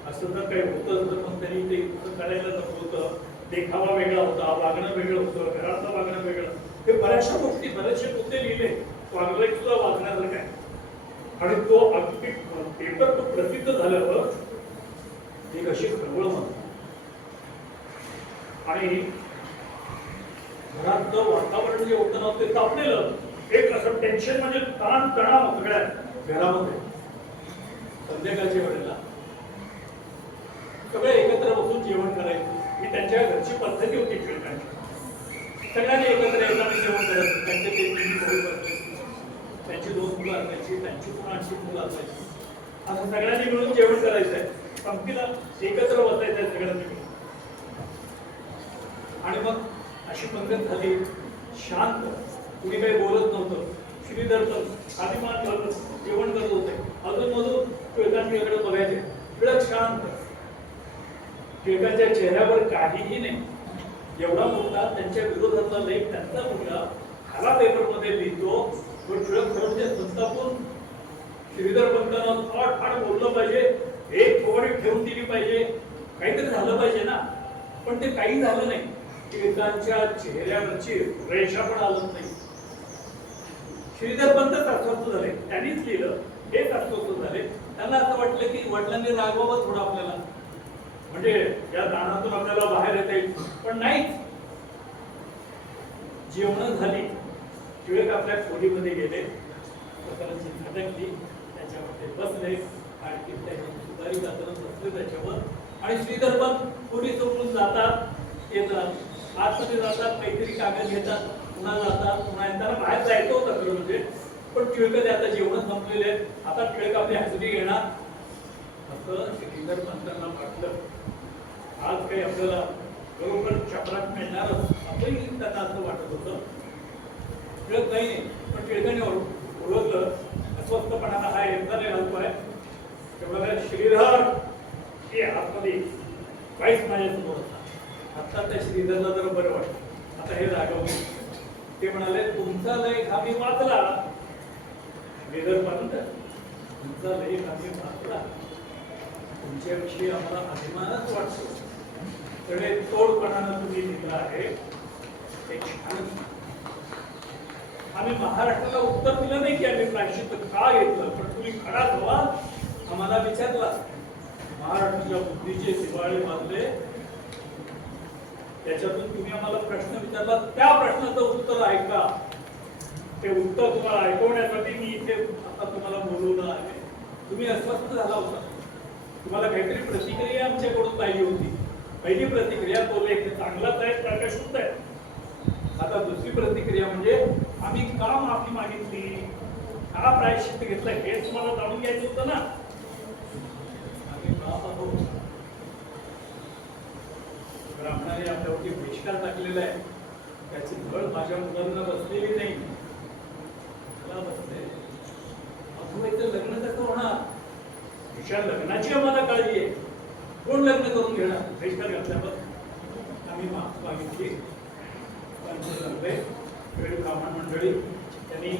असं जर काही होतं तर मग त्यांनी ते करायला नको होतं, देखावा वेगळा होता, वागणं वेगळं होतं, घरातलं वागणं वेगळं, हे बऱ्याचशा गोष्टी बरेचसे मुद्दे लिहिले. वागलं सुद्धा वागण्यासारखं आहे. आणि तो अगदी पेपर तो प्रसिद्ध झाल्यावर एक अशी खळबळ माजली. आणि घरातलं वातावरण जे होतं ना ते तापलेलं, एक असं टेन्शन म्हणजे ताण तणाव सगळ्या घरामध्ये. संध्याकाळच्या वेळेला सगळे एकत्र बसून जेवण करायचं, ही त्यांच्या घरची पद्धती होती टिळकांची. सगळ्यांनी एकत्र यायचं आणि जेवण करायचं. त्यांचे ते 3 भाऊ असायचे, त्यांची 2 मुलं असायची, त्यांची पुन्हा आणखी मुलं असायची, असं सगळ्यांनी मिळून जेवण करायचं आहे. पंक्तीला एकत्र बसायचं आहे सगळ्यांनी मिळून. आणि मग अशी पंगत झाली, शांत, कुणी काही बोलत नव्हतं. श्रीधर आदिमान घालून जेवण करत होते. अजूनमधून टिळकांकडे बघायचे. टिळक शांत, टिळकांच्या चेहऱ्यावर काहीही नाही. एवढा मोठा त्यांच्या विरोधातला लेख त्यांचा मुलगा खाला पेपरमध्ये लिहितो, पण टिळक खरं संतापून श्रीधर पंतांना फाट बोललं पाहिजे, एक थोडी ठेवून दिली पाहिजे, काहीतरी झालं पाहिजे ना. पण ते काही झालं नाही. टिळकांच्या चेहऱ्यावरची रेषा पण आलत नाही. श्रीधर पंत अस्वस्थ झाले, त्यांनीच लिहिलं, हेच अस्वस्थ झाले. त्यांना असं वाटलं की वडिलांनी रागवावं थोडं आपल्याला, म्हणजे या दानातून आपल्याला बाहेर येता येईल. पण नाही, जेवण झाली. टिळक आपल्या खोलीमध्ये गेले, स्वतःची झटकली, त्याच्यामध्ये बसले आणि सुधारी जाताना बसले त्याच्यावर. आणि श्रीधर पंत खोली सोडून जातात, येतात, आतमध्ये जातात, काहीतरी कागद घेतात, पुन्हा जातात, पुन्हा येताना बाहेर जायचं होतं खरं म्हणजे. पण टिळक आता जेवण संपलेले आहेत, आता टिळक आपली हजेरी घेणार. असं श्रीधर पंतांना वाटलं. आज काही आपल्याला बरोबर चक्रात मिळणारच असंही त्यांना असं वाटत होतं. कळत नाही, पण टिळकांनी ओळखलं अस्वस्थपणाला हा एकदा घालतोय. तेवढा श्रीधर हे आतमध्ये काहीच माझ्यासमोर होता. आता त्या श्रीधरला जरा बरं वाटतं. आता हे रागवले. ते म्हणाले तुमचा लेख आम्ही वाचला. श्रीधर पंत तुमचा लेख आम्ही वाचला. तुमच्याविषयी आम्हाला अभिमानच वाटतो. तडे तोडपणानं तुम्ही लिहिलं आहे ते छान. आम्ही महाराष्ट्राला उत्तर दिलं नाही की आम्ही प्रायश्चित्त का घेतलं, पण तुम्ही खडा सवाल आम्हाला विचारला. महाराष्ट्राच्या बुद्धीचे दिवाळे बांधले, त्याच्यातून तुम्ही आम्हाला प्रश्न विचारला. त्या प्रश्नाचं उत्तर ऐका. ते उत्तर तुम्हाला ऐकवण्यासाठी मी इथे आता तुम्हाला बोलवलं आहे. तुम्ही अस्वस्थ झाला होता. तुम्हाला काहीतरी प्रतिक्रिया आमच्याकडून पाहिजे होती. पहिली प्रतिक्रिया तो लेख चांगलाच आहे, प्रकाशुद्ध आहे. आता दुसरी प्रतिक्रिया म्हणजे आम्ही का माफी मागितली, का प्रायश्चित्त घेतलं हे तुम्हाला जाणून घ्यायचं होतं ना. आम्ही पाप आहोत. ब्राह्मणाने आपल्यावरती बहिष्कार टाकलेला आहे. त्याची धड माझ्या मुलांना बसलेली नाही. मला बसले. अथवाचं लग्न कसं होणार, विषया लग्नाची आम्हाला काळजी आहे. कोण लग्न करून घेणार. बहिष्कार घातल्यावर आम्ही माफी मागितली. ब्राह्मण मंडळी त्यांनी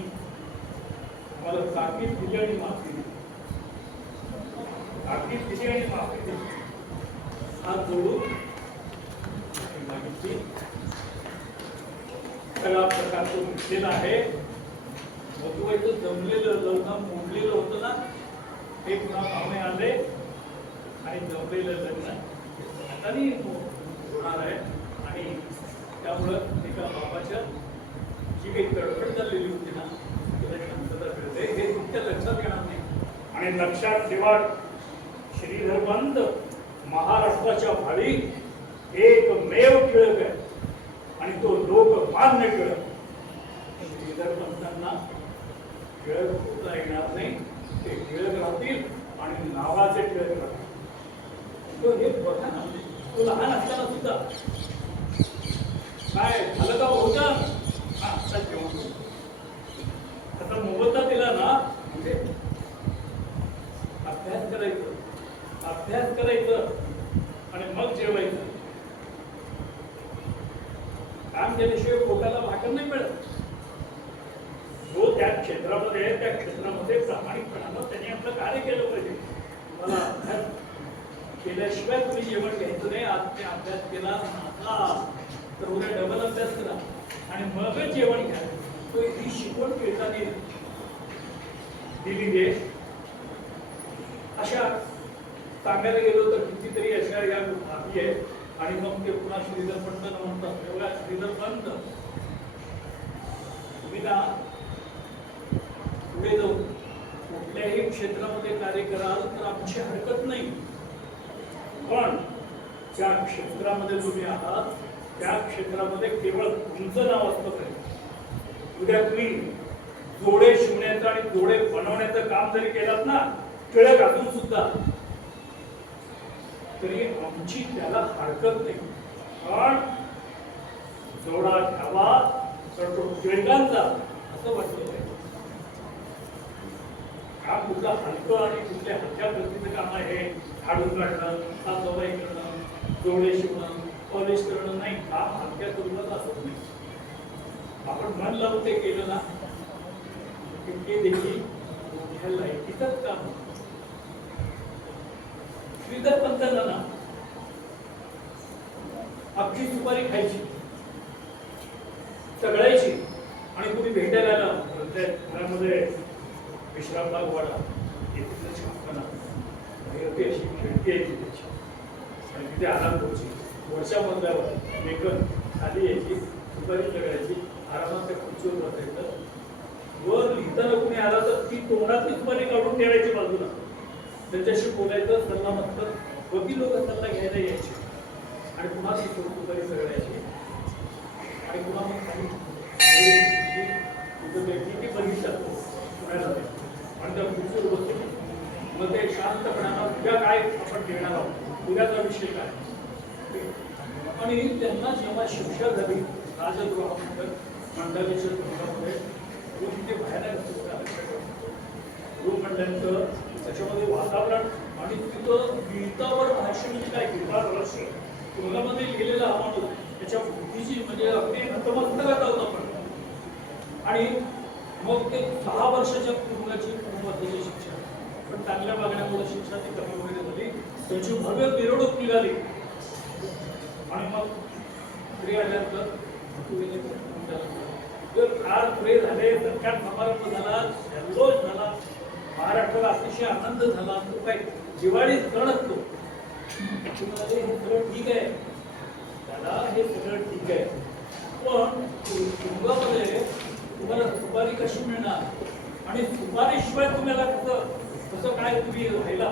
आम्हाला ताकीद दिली आणि माफी दिली. ताकीद दिली आणि माफी दिली. हात जोडून मागितली. सगळा प्रकार तो घेतलेला आहे. मधुबाईचं जमलेलं लग्न मोडलेलं होतं ना, हे पुन्हा पाहुणे आले आणि जमलेलं लग्न आता होणार आहे. आणि त्यामुळं एका बाबाच्या जी काही तडफड झालेली होती ना, त्याला शांतता मिळते. हे तुमच्या लक्षात येणार नाही. आणि लक्षात ठेवा, श्रीधर पंत महाराष्ट्राच्या भावी एकमेव टिळक आहे आणि तो लोकमान्य टिळक. श्रीधर पंतांना टिळक होता येणार नाही. ते टिळक राहतील आणि नावाचे टिळक राहतील. तो हे बघा ना, तो लहान असताना सुद्धा काय झालं का होतं. आता जेवण आता मोबदला दिला ना, म्हणजे अभ्यास करायचं आणि मग जेवायचं. काम केल्याशिवाय पोटाला भाकर नाही मिळत. जो त्या क्षेत्रामध्ये आहे त्या क्षेत्रामध्ये प्रामाणिकपणानं त्यांनी आपलं कार्य केलं पाहिजे. तुम्हाला अभ्यास केल्याशिवाय तुम्ही जेवण घ्यायचं नाही. आज ते अभ्यास केला आता तर उद्या डबल अभ्यास करा आणि मगच जेवण घ्या. तो ही शिकवण टिळकांनी दिली आहे. अशा सांगायला गेलो तर कितीतरी अशा या बाबी आहेत. आणि मग ते पुन्हा श्रीधर पंत म्हणतात. एवढा श्रीधर पंत तुम्ही ना पुढे जाऊन कुठल्याही क्षेत्रामध्ये कार्य कराल तर आमची हरकत नाही, पण ज्या क्षेत्रामध्ये तुम्ही आहात त्या क्षेत्रामध्ये केवळ तुमचं नाव असलं पाहिजे. उद्या तुम्ही जोडे शिवण्याचं आणि जोडे बनवण्याचं काम जरी केलात ना, टिळक असून सुद्धा, तरी आमची त्याला हरकत नाही. पण जोडा घ्यावा तर तो टिळकांचा असं वाटलं पाहिजे. काम कुठलं हलकं आणि कुठल्या हलक्या पद्धतीचं काम आहे. काढून काढणं, साफसफाई करणं, जोडे शिवणं, पॉलिश करणं नाही. काम हलक्या स्वरूपात असत नाही. आपण मन लावून ते केलं ना, ते देखील मोठ्या लायकीचंच काम. श्रीधर पंतांना ना अख्खी सुपारी खायची, सगळ्याची. आणि तुम्ही भेटायला ना त्या घरामध्ये विश्रामबाग वाडा येथील छापखाना अशी खिडकी यायची त्याची आणि तिथे आराम करायची. वरच्या मजल्यावर लेखन खाली यायची, सुपारी सगळ्याची, आरामात त्या खुर्चीवर बसायचं. वर लिहिताना कोणी आला तर ती तोंडातली सुपारी काढून ठेवायची बाजूला. त्यांच्याशी बोलायचं, सल्ला मस्त वकील लोक सल्ला घ्यायला यायचे आणि पुन्हा ती सुपारी सगळ्याची. आणि पुन्हा मग खाली किती बघितलं पुण्याला आणि त्या खुर्चीवर बसले. मग ते शांतपणानं उद्या काय आपण घेणार आहोत, उद्याचा विषय काय. आणि त्यांना जेव्हा शिक्षा झाली राजगृहामध्ये मंडळीच्या गृहामध्ये, तिथे भयानक गृहमंडळाचं त्याच्यामध्ये वातावरण आणि तिथं गीतावर भाष्य म्हणजे काय, गीता रहस्य तुरुंगामध्ये लिहिलेला हा माणूस त्याच्या बुद्धीची म्हणजे अगदी नतमस्तकात होता पण. आणि मग ते 6 वर्षाच्या तुरुंगाची महत्वाची शिक्षा, पण चांगल्या वागण्यामुळे शिक्षा ती कमी वगैरे झाली. त्याची भव्य मिरवणूक निघाली आणि मग प्रे आल्यानंतर फार प्रे झाले, सरकार समारंभ झाला, जल्लोष झाला, महाराष्ट्राला अतिशय आनंद झाला. तो काय दिवाळी सण असतो, हे सगळं ठीक आहे, त्याला हे सगळं ठीक आहे, पण तुरुंगामध्ये तुम्हाला सुपारी कशी मिळणार आणि सुपारीशिवाय तुम्हाला कसं काय तुम्ही राहिला,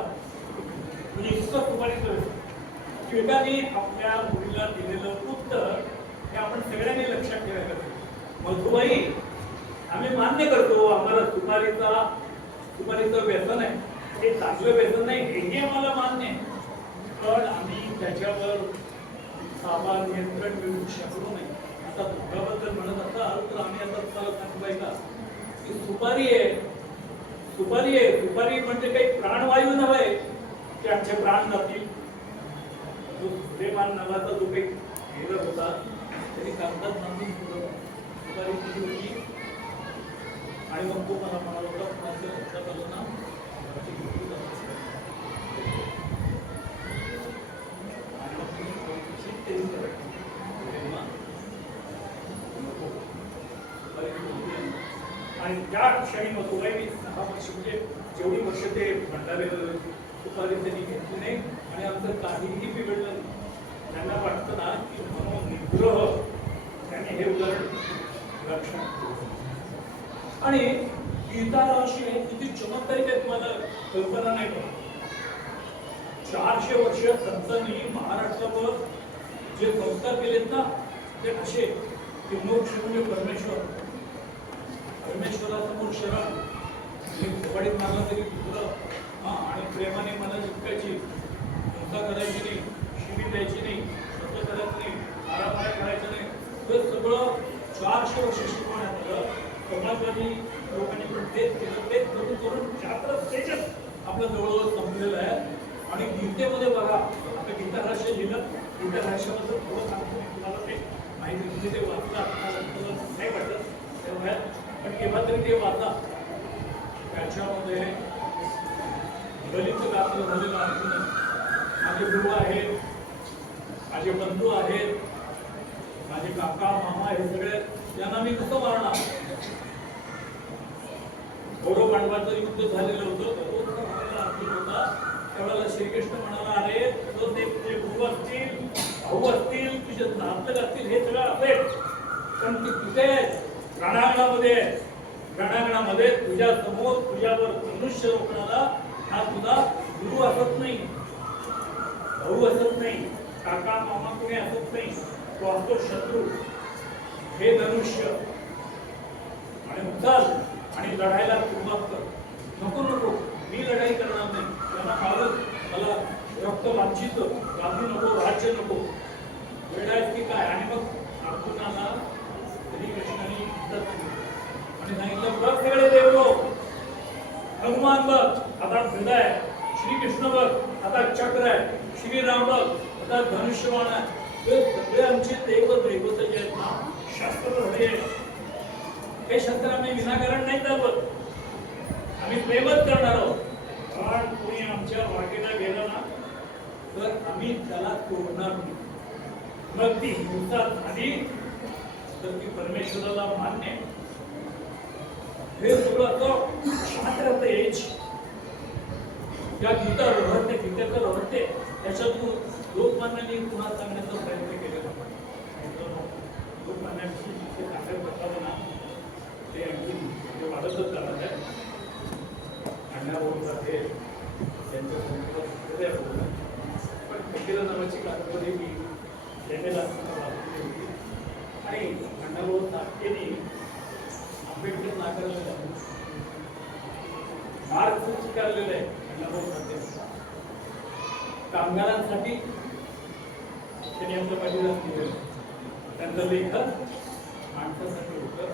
म्हणजे इतकं सुपारीचं. टिळकांनी आपल्या मुलीला दिलेलं उत्तर हे आपण सगळ्यांनी लक्षात ठेवायला पाहिजे. मधुबाई, आम्ही मान्य करतो आम्हाला सुपारीचं व्यसन आहे, हे चांगलं व्यसन नाही हेही आम्हाला मान्य आहे, पण आम्ही त्याच्यावर नियंत्रण मिळवू शकलो नाही. आता दुधाबद्दल म्हणत असाल तर आम्ही आता तुम्हाला सांगू का की सुपारी आहे, सुपारी म्हणजे काही प्राणवायू नव्हे की आमचे प्राण जातील. जो सुलेमान नावाचा जो काही हिरक होता त्यांनी कागदात बांधून सुपारी दिली होती आणि मग तो मला म्हणाला होता माझ्या लक्षात आलं ना आणि त्या क्षणी मग मी 6 वर्ष म्हणजे जेवढी वर्ष ते भंडारे सुपारी त्यांनी घेतली नाही आणि आमचं काहीही बिघडलं नाही. त्यांना वाटतं ना की मनोनिग्रह त्यांनी हे उदाहरण लक्षात. आणि गीता रहस्य किती चमत्कारिक आहे तुम्हाला कल्पना नाही पडत. 400 वर्ष संतांनी महाराष्ट्रावर जे संस्कार केलेत ना ते असे की मोक्ष म्हणजे परमेश्वरासमोर शरण, कबड्डीत मारला तरी तुझं आणि प्रेमाने मला जिंकायची, हिंसा करायची नाही, शिवी द्यायची नाही, स्वतः करायचं नाही, मारामाऱ्या करायचं नाही. हे सगळं 400 वर्ष शिकवण्यात आलं. समाजवादी लोकांनी पण तेच केलं, तेच करून तेजच आपल्या जवळजवळ संपलेलं आहे. आणि गीतेमध्ये बघा, आता गीता रहस्य लिहिलं, गीता रहस्याबद्दल थोडं सांगतो मी तुम्हाला, ते माहिती म्हणजे ते वाचलं नाही वाटत तेव्हा, पण केव्हा तरी ते वाचा. त्याच्यामध्ये दलित गात्र झालेलं अर्जुन, माझे गुरु आहेत, माझे बंधू आहेत, माझे काका मामा हे सगळे, यांना मी कसं मारणार. कौरव पांडवांचं युद्ध झालेलं होतं, अर्जुन होता. त्यावेळेला श्रीकृष्ण म्हणाला, अरे तो ते तुझे गुरु असतील, भाऊ असतील, तुझे नातक असतील, हे सगळं असेल, पण ती कुठे रणांगणामध्ये तुझ्या समोर तुझ्यावर मनुष्य रोखणारा हा तुझा गुरु असत नाही, भाऊ असत नाही, काका मामा कोणी असत नाही, तो असतो शत्रू. हे धनुष्य आणि उचल आणि लढायला सुरुवात कर. नको मी लढाई करणार नाही, त्यांना मला रक्त वांछित, गांधी नको, राज्य नको, वेळ की काय. आणि मग अर्जुनाला श्रीकृष्णाने आणि सांगितलं, बघ सगळे देव, हनुमान बघ आता गदा आहे, श्रीकृष्ण बघ आता चक्र आहे, श्रीराम बघ आता धनुष्यबाण आहे. हे सगळे आमचे दैवत जे आहेत ना, शास्त्र झाले. हे शस्त्र आम्ही विनाकारण नाही चालवत, आम्ही प्रेमच करणार आहोत. पण कोणी आमच्या वाटेला गेला ना तर आम्ही त्याला तोडणार नाही. मग ती हिंसा झाली तर ती परमेश्वराला मान्य. हे सगळं असं शास्त्रात यायची त्या गीता रहते, गीतेचं रहते, त्याच्यातून लोकमान्यांनी पुन्हा सांगण्याचा प्रयत्न केलेला. लोकमान्यांची जे ताकद बघावं ना ते आणखी वाढतच जाणार आहे. अण्णाभाऊ साठे त्यांच्या पण फकीरा नावाची कादंबरी मी जमेला वाचली होती आणि अण्णाभाऊ साठेंनी आंबेडकर नाकारायला मार्क्स स्वीकारलेलं आहे अण्णाभाऊ साठे. कामगारांसाठी त्यांनी आपलं पाठीला दिलेलं. त्यांचं लेखन माणसासाठी होतं,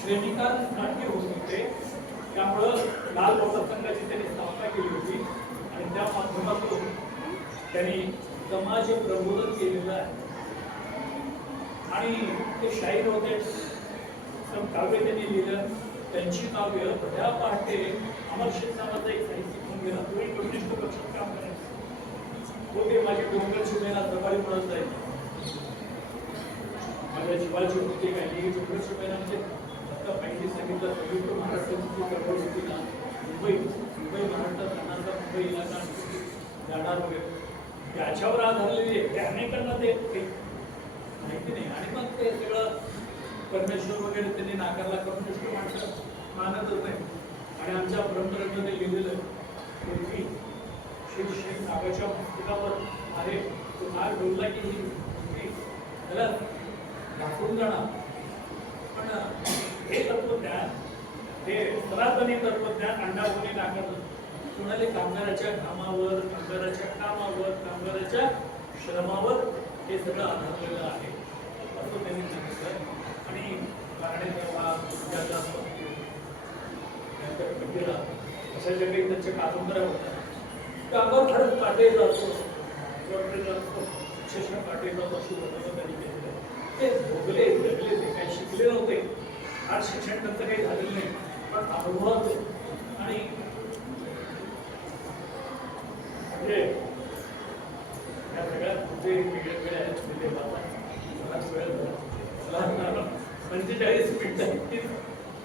श्रेणीकांसाठी होत होते. त्यामुळं लाल बचत संघाची त्यांनी स्थापना केली होती आणि त्या माध्यमातून त्यांनी समाज प्रबोधन केलेलं आहे. आणि ते शाहीर होते, काव्य त्यांनी लिहिलं. त्यांची काव्य भल्या पहाटे अमरशेठ नावाचा एक साहित्यिक होऊन गेला. तो एक कम्युनिस्ट पक्षात काम करायचा. तो ते माझी डोंगर शिमेला सवारी म्हणत जायचे. माझ्या जीवाची होती काही डोंगर शिमेला म्हणजे आता पहिली सांगितलं संयुक्त महाराष्ट्राची जी चळवळ होती ना, मुंबई महाराष्ट्रात राहणारा मुंबई इलाका जाणार वगैरे त्याच्यावर आधारलेली आहे. त्या अनेकांना ते माहिती नाही. आणि मग ते सगळं परमेश्वर वगैरे त्यांनी नाकारला. कम्युनिस्ट माणसं मानतच नाही. आणि आमच्या परंपरेमध्ये लिहिलेलं पूर्वी शीर्ष नागाच्या पुस्तकावर आहे. तो नाग बोलला की ही त्याला दाखवून जाणार. पण हे तत्वज्ञान, हे सनातनी तत्वज्ञान अण्णाभाऊंनी नाकारलं. कुणाले कामगाराच्या कामावर, कामगाराच्या श्रमावर हे सगळं आधारलेलं आहे असं त्यांनी सांगितलं. आणि कारणे तेव्हा अशा ज्या काही त्यांच्या कादंबऱ्या होत्या त्या अंगावर खरंच काटे जातो, अक्षरशः काटे जातो अशी वर्णनं त्यांनी केलेलं. ते भोगले जगले, ते काही शिकले नव्हते. फार शिक्षण त्यांचं काही झालेलं नाही, पण अनुभवात आणि म्हणजे या सगळ्यात कुठे वेगळे आहेत ते बराच वेळ झाला. 45 मिनिटं इतकीच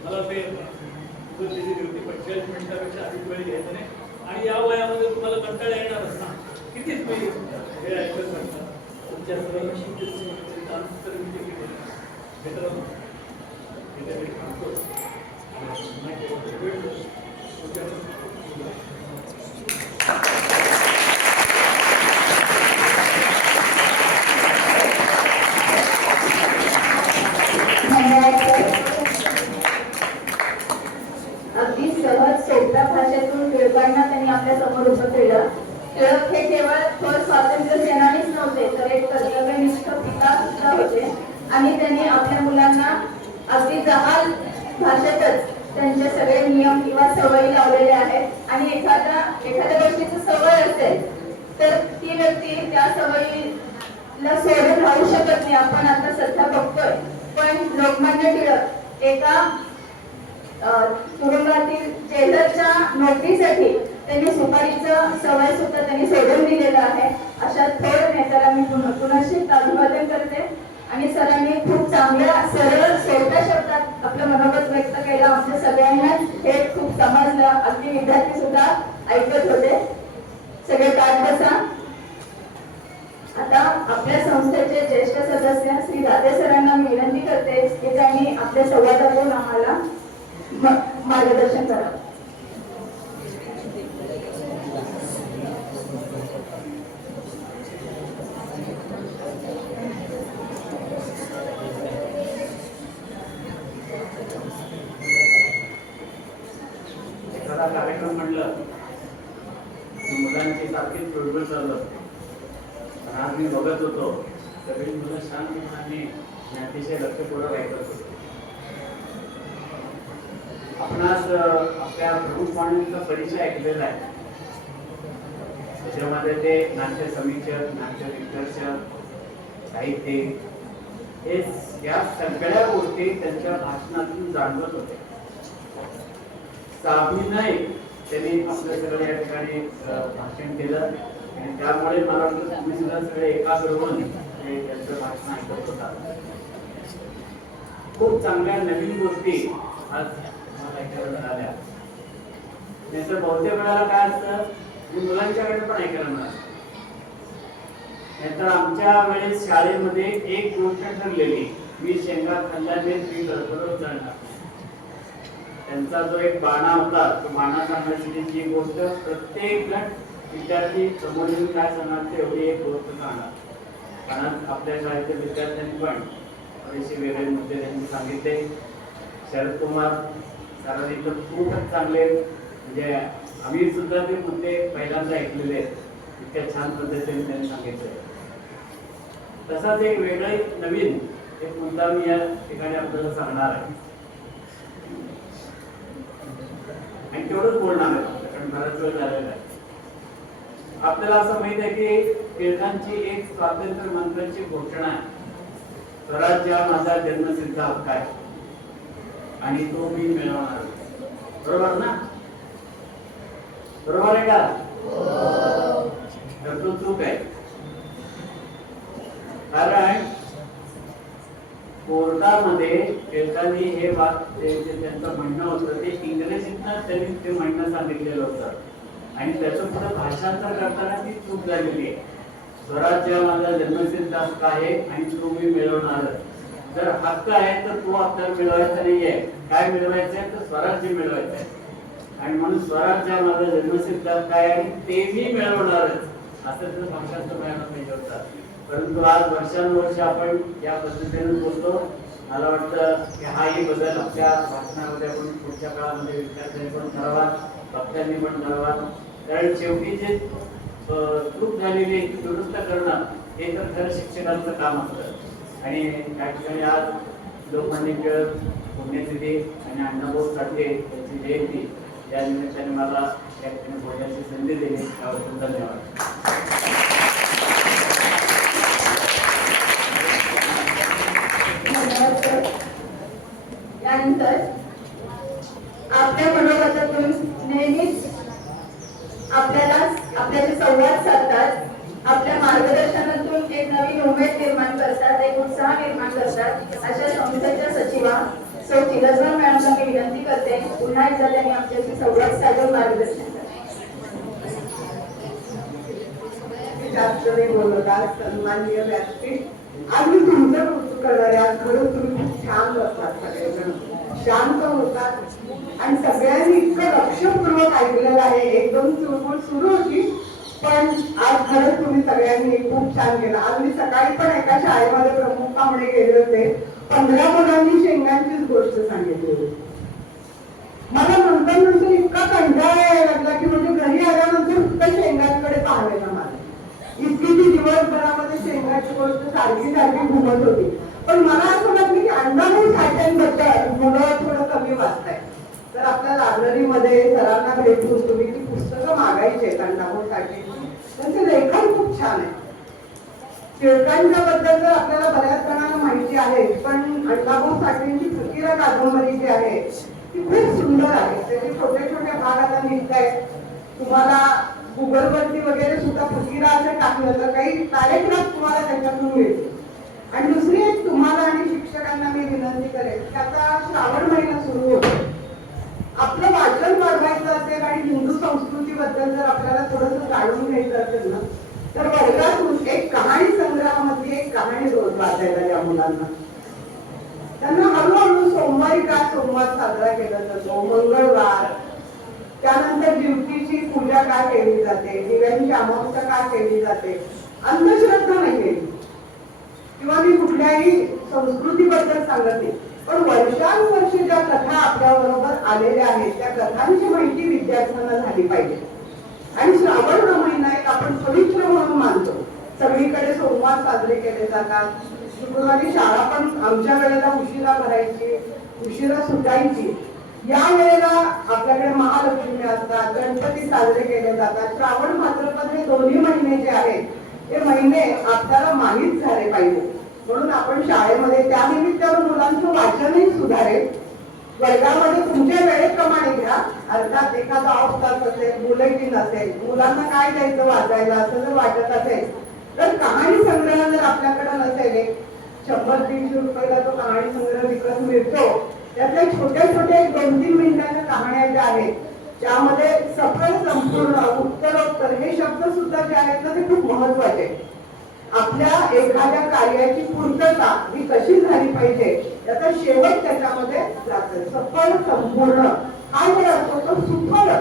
मला ते दिली होती. 45 मिनिटापेक्षा अधिक वेळ घ्यायचं नाही. आणि या वयामध्ये तुम्हाला कंटाळा येणारच ना. कितीच मी हे ऐकत म्हणतात तुमच्या सर्वांशी मित्रांनो सांगतो. अगदी सहज सोप्या भाषेतून टिळकांना त्यांनी आपल्या समोर उभं केलं. टिळक हे केवळ थोर स्वातंत्र्य सेनानीच नव्हते, तर एक कर्तव्यनिष्ठ पिता सुद्धा होते. आणि त्यांनी आपल्या मुलांना अगदी जहाल भाषेतच त्यांचे सगळे नियम किंवा सवयी लावलेले आहेत. आणि एखाद्या गोष्टीची सवय असेल तर ती व्यक्ती त्या सवयीला सोडून राहू शकत नाही. आपण आता सध्या बघतोय. पण लोकमान्य टिळक एका तुरुंगातील जेलरच्या नोकरीसाठी त्यांनी सुपारीचं सवय सुद्धा त्यांनी सोडून दिलेलं आहे. अशा थोर नेत्याला मी पुनश्चित अभिवादन करते. आणि सरांनी खूप चांगल्या सरळ सोप्या शब्दात आपलं मनोगत व्यक्त केलं. आमच्या सगळ्यांनाच हे खूप समजलं. अगदी विद्यार्थी सुद्धा ऐकत होते. सगळे ताट बसा. आता आपल्या संस्थेचे ज्येष्ठ सदस्य श्री दाते सरांना मी विनंती करते की त्यांनी आपल्या संवादातून आम्हाला मार्गदर्शन करावं. एखादा कार्यक्रम म्हणलं मुलांची सारखीच चुळबुळ चाललं. पण आज मी बघत होतो सगळी मुलं शांतपणे अतिशय लक्षपूर्वक ऐकत होतो. आपणास आपल्या प्रमुख माणूंचा परिचय ऐकलेला आहे. त्याच्यामध्ये ते नाट्य समीक्षक, नाट्य दिग्दर्शक, साहित्य हे या सगळ्या गोष्टी त्यांच्या भाषणातून जाणवत होते. साभिनय त्यांनी आपल्या सगळं या ठिकाणी भाषण केलं आणि त्यामुळे मला वाटतं तुम्ही सुद्धा सगळे एकाग्र होऊन त्यांचं भाषण ऐकत होता. खूप चांगल्या नवीन गोष्टी आज मला ऐकायला मिळाल्या. त्याचं बहुतेक वेळेला काय असतं मी मुलांच्याकडे पण ऐकायला मिळालं. नाहीतर आमच्या वेळेस शाळेमध्ये एक गोष्ट ठरलेली, मी शेंगा खाल्ल्याने मी गडबडत जाणार. त्यांचा जो एक बाणा होता तो बाणा सांगण्याची जी गोष्ट प्रत्येक जण विद्यार्थी समोर येऊन काय सांगणार तेवढी एक गोष्ट सांगणार. कारण आपल्या शाळेच्या विद्यार्थ्यांनी पण थोडेसे वेगळे मुद्दे त्यांनी सांगितले. शरद कुमार सरांनी तर खूपच चांगले म्हणजे आम्ही सुद्धा ते मुद्दे पहिल्यांदा ऐकलेले आहेत. इतक्या छान पद्धतीने त्यांनी सांगितलं. तसाच एक वेगळं नवीन एक मुद्दा मी या ठिकाणी आपल्याला सांगणार आहे आणि तेवढंच बोलणार आहे कारण बराच वेळ झालेला आहे. आपल्याला असं माहित आहे की टिळकांची एक स्वातंत्र्य मंत्राची घोषणा आहे, स्वराज्य हा माझा जन्मसिद्ध हक्क आहे आणि तो मी मिळवणार. बरोबर ना? बरोबर आहे का? तर तो चूक आहे. कारण कोर्टामध्ये टिळकांनी हे त्यांचं म्हणणं होतं ते इंग्रजीतनं त्यांनी ते म्हणणं सांगितलेलं होतं आणि त्याचं पुढे भाषांतर करताना ती चूक झालेली आहे. स्वराज्य माझा जन्मसिद्ध हक्क आहे आणि तो मी मिळवणारच. जर हक्क आहे तर तो आपल्याला मिळवायचा नाहीये. काय मिळवायचं आहे? तर स्वराज्य मिळवायचं आहे आणि म्हणून स्वराज्य माझा जन्मसिद्ध हक्क आहे आणि ते मी मिळवणारच असं त्याचं भाषांतर व्हायला पाहिजे होतं. परंतु आज वर्षानुवर्ष आपण या पद्धतीने बोलतो. मला वाटतं की हाही बदल आपल्या भाषणामध्ये आपण पुढच्या काळामध्ये विद्यार्थ्यांनी पण करावा, वक्त्यांनी पण करावा. कारण शेवटी जे चूक झालेली आहे ती दुरुस्त करणं हे तर खरं शिक्षकांचं काम असतं. आणि त्या ठिकाणी आज लोकमान्य टिळक पुण्यतिथी आणि अण्णाभाऊ साठे यांची जयंती या निमित्ताने मला त्या ठिकाणी बोलण्याची संधी दिली त्याबद्दल धन्यवाद. त्यानंतर आपल्या मनोगतातून नेहमीच आपल्याशी संवाद साधतात, आपल्या मार्गदर्शनातून एक नवीन उमेद निर्माण करतात, एक उत्साह निर्माण करतात अशा संस्थेच्या सचिवा सौ चिरंजीव मॅडमला मी विनंती करते पुन्हा एकदा त्यांनी आपल्याशी संवाद साधून मार्गदर्शन करावे. जास्त नाही बोलत आज सन्माननीय व्यासपीठ. आज मी तुमचं कौतुक करणार आहे. आज खरंच तुम्ही खूप छान बसतात, सगळेजण शांत होतात आणि सगळ्यांनी इतकं लक्षपूर्वक ऐकलेलं आहे. एकदम चुळबुळ सुरू होती पण आज खरंच तुम्ही सगळ्यांनी खूप छान केलं. आज मी सकाळी पण एका शाळेमध्ये प्रमुख पाहुणे गेले होते. 15 मुलांनी शेंगांचीच गोष्ट सांगितली होती. मला नंतर इतका कंटाळा यायला लागला की म्हणजे घरी आल्यानंतर फक्त शेंगांकडे पाहायला मला इतकी ती दिवसभरामध्ये शेंगाची गोष्ट सारखी घुमत होती. पण मला असं वाटलं की अण्णाभाऊ साठ्यांबद्दल मुलं थोडं कमी वाचताय तर आपल्या लायब्ररीमध्ये सरांना भेटून तुम्ही ती पुस्तकं मागायची आहेत अण्णाभाऊ साठेंची. त्यांचं लेखन खूप छान आहे. टिळकांच्या बद्दल तर आपल्याला बऱ्याच जणांना माहिती आहे पण अण्णाभाऊ साठेंची फकीरा कादंबरी जी आहे ती खूप सुंदर आहे. त्याचे छोटे छोटे भाग आता निघत आहेत. तुम्हाला गुगलवरती वगैरे सुद्धा फकीरा असं टाकलं तर काही पॅरेग्राफ तुम्हाला त्याच्यातून मिळतील. आणि दुसरी एक तुम्हाला आणि शिक्षकांना मी विनंती करेन की आता श्रावण महिना सुरू होतो. आपलं वाचन वाढवायचं असेल आणि हिंदू संस्कृतीबद्दल जर आपल्याला थोडंसं जाणून घ्यायचं असेल ना तर वर्गातून एक कहाणी संग्रहामधली एक कहाणी रोज वाचायला द्या मुलांना. त्यांना हळूहळू सोमवारी का सोमवार साजरा केला जातो, मंगळवार, त्यानंतर दिवशीची पूजा का केली जाते, दिव्यांची अमावस्या का केली जाते, अंधश्रद्धा नाही केली किंवा मी कुठल्याही संस्कृतीबद्दल सांगत नाही पण वर्षानुवर्ष ज्या कथा आपल्या बरोबर आलेल्या आहेत त्या कथांची माहिती विद्यार्थ्यांना झाली पाहिजे. आणि श्रावण हा महिना एक आपण पवित्र म्हणून मानतो. सगळीकडे सोमवार साजरे केले जातात. शुक्रवारी शाळा पण आमच्या वेळेला उशिरा भरायची, उशिरा सुटायची. या वेळेला आपल्याकडे महालक्ष्मी असतात, गणपती साजरे केले जातात. श्रावण भाद्रपद हे दोन्ही महिने जे आहेत हे महिने आपल्याला माहीत झाले पाहिजे म्हणून आपण शाळेमध्ये त्या निमित्तानं मुलांचं वाचनही सुधारेल. वर्गामध्ये तुमच्या वेळेप्रमाणे घ्या. अर्थात एखादा ऑफ तास असेल, बुलेटिन असेल, मुलांना काय द्यायचं वाचायला असं जर वाटत असेल तर कहाणी संग्रह जर आपल्याकडे नसेल 100-150 रुपयाला तो कहाणी संग्रह विकत मिळतो. त्यातल्या छोट्या छोट्या 2-3 मिनिटाच्या कहाण्या ज्या आहेत त्यामध्ये सफल, संपूर्ण, उत्तरोत्तर हे शब्द सुद्धा जे आहेत ना ते खूप महत्वाचे. आपल्या एखाद्या कार्याची पूर्तता ही कशी झाली पाहिजे याचा शेवट त्याच्यामध्ये जातो. सफल, संपूर्ण हा जे असतो तो सुफल,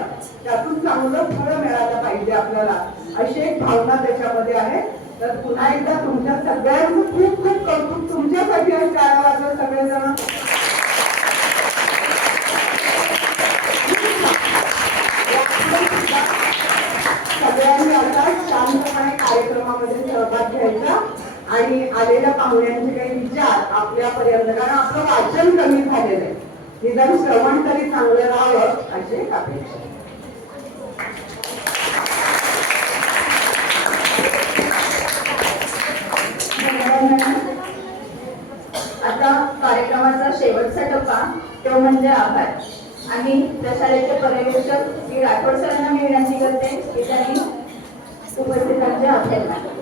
त्यातून चांगलं फळ मिळालं पाहिजे आपल्याला अशी एक भावना त्याच्यामध्ये आहे. तर पुन्हा एकदा तुमच्या सगळ्यांचं खूप खूप कौतुक. तुमच्यासाठी आज टाळ्या वाजवा सगळेजण. झालेलं आहे. निदान श्रवण तरी चांगलं राहावं अशी एक अपेक्षा. आता कार्यक्रमाचा शेवटचा टप्पा तो म्हणजे आभार. आणि त्या शाळेचे पर्यवेक्षक श्री राठोड सरांना मी विनंती करते की त्यांनी उपस्थितांचे आभार मानावे.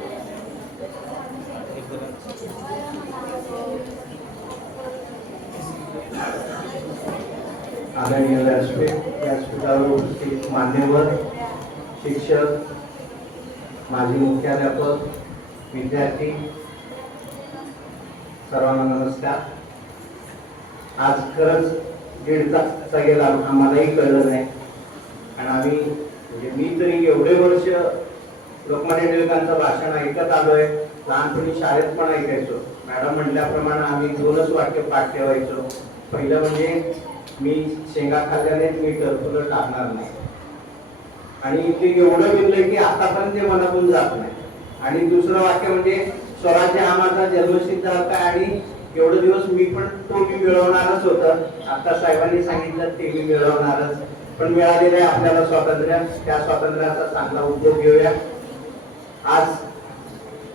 आदरणीय व्यासपीठावर उपस्थित मान्यवर, शिक्षक, माजी मुख्याध्यापक, विद्यार्थी सर्वांना नमस्कार. आज खरंच 1.5 तास गेला आम्हालाही कळलं नाही. आणि आम्ही म्हणजे मी तरी एवढे वर्ष लोकमान्य टिळकांचं भाषण ऐकत आलोय. लहानपणी शाळेत पण ऐकायचो. मॅडम म्हटल्याप्रमाणे आम्ही 2च वाक्य पाठ ठेवायचो. पहिलं म्हणजे मी शेंगा खाल्ल्याने मी टरफलं टाकणार नाही. आणि ते एवढं विनलंय की आतापर्यंत ते मनातून जात नाही. आणि दुसरं वाक्य म्हणजे स्वराज्य हा माझा जन्मसिद्ध हक्क आहे आणि एवढे दिवस मी पण तो मी मिळवणारच होतं. आता साहेबांनी सांगितलं ते मी मिळवणारच. पण मिळालेलं आहे आपल्याला स्वातंत्र्य. त्या स्वातंत्र्याचा चांगला उपयोग घेऊया. आज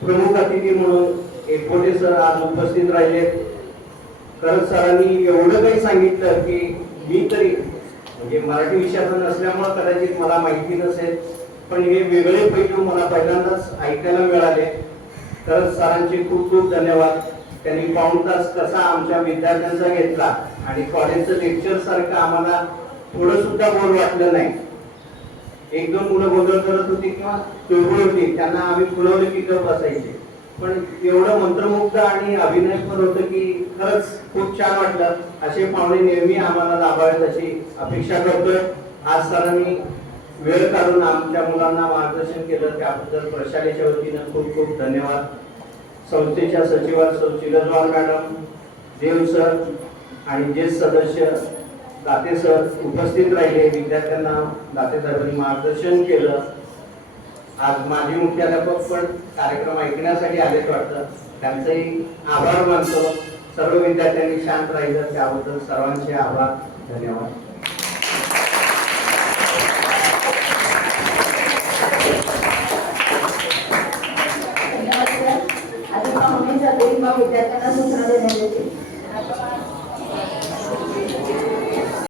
प्रमुख अतिथी म्हणून एकबोटे सर आज उपस्थित राहिले. खरंच सरांनी एवढं काही सांगितलं की मी तरी म्हणजे मराठी विषयाचं नसल्यामुळे कदाचित मला माहिती नसेल, पण हे वेगळे पैलू मला पहिल्यांदाच ऐकायला मिळाले. तर सरांचे खूप खूप धन्यवाद. त्यांनी पाऊण तास कसा आमच्या विद्यार्थ्यांचा घेतला आणि कॉलेजचं लेक्चर सारखं आम्हाला थोडं सुद्धा बोर वाटलं नाही. 1-2 मुलं गोंधळ करत होती किंवा चुळबुळ होती, त्यांना आम्ही फुलवलं की गप बसायचे. पण एवढं मंत्रमुग्ध आणि अभिनय पण होतं की खरंच खूप छान वाटलं. असे पाहुणे नेहमी आम्हाला लाभावेत अशी अपेक्षा करतोय. आज सरांनी वेळ काढून आमच्या मुलांना मार्गदर्शन केलं त्याबद्दल प्रशालेच्या वतीनं खूप खूप धन्यवाद. संस्थेच्या सचिवा सौ चिलजवार मॅडम, देव सर आणि ज्येष्ठ सदस्य दाते सर उपस्थित राहिले. विद्यार्थ्यांना दाते साहेबांनी मार्गदर्शन केलं. आज माजी मुख्याध्यापक पण कार्यक्रम ऐकण्यासाठी आलेच वाटतं. त्यांचंही आभार मानतो. सर्व विद्यार्थ्यांनी शांत राहिलं त्याबद्दल सर्वांचे आभार. धन्यवाद. आधी पाहुणे जाते मग विद्यार्थ्यांना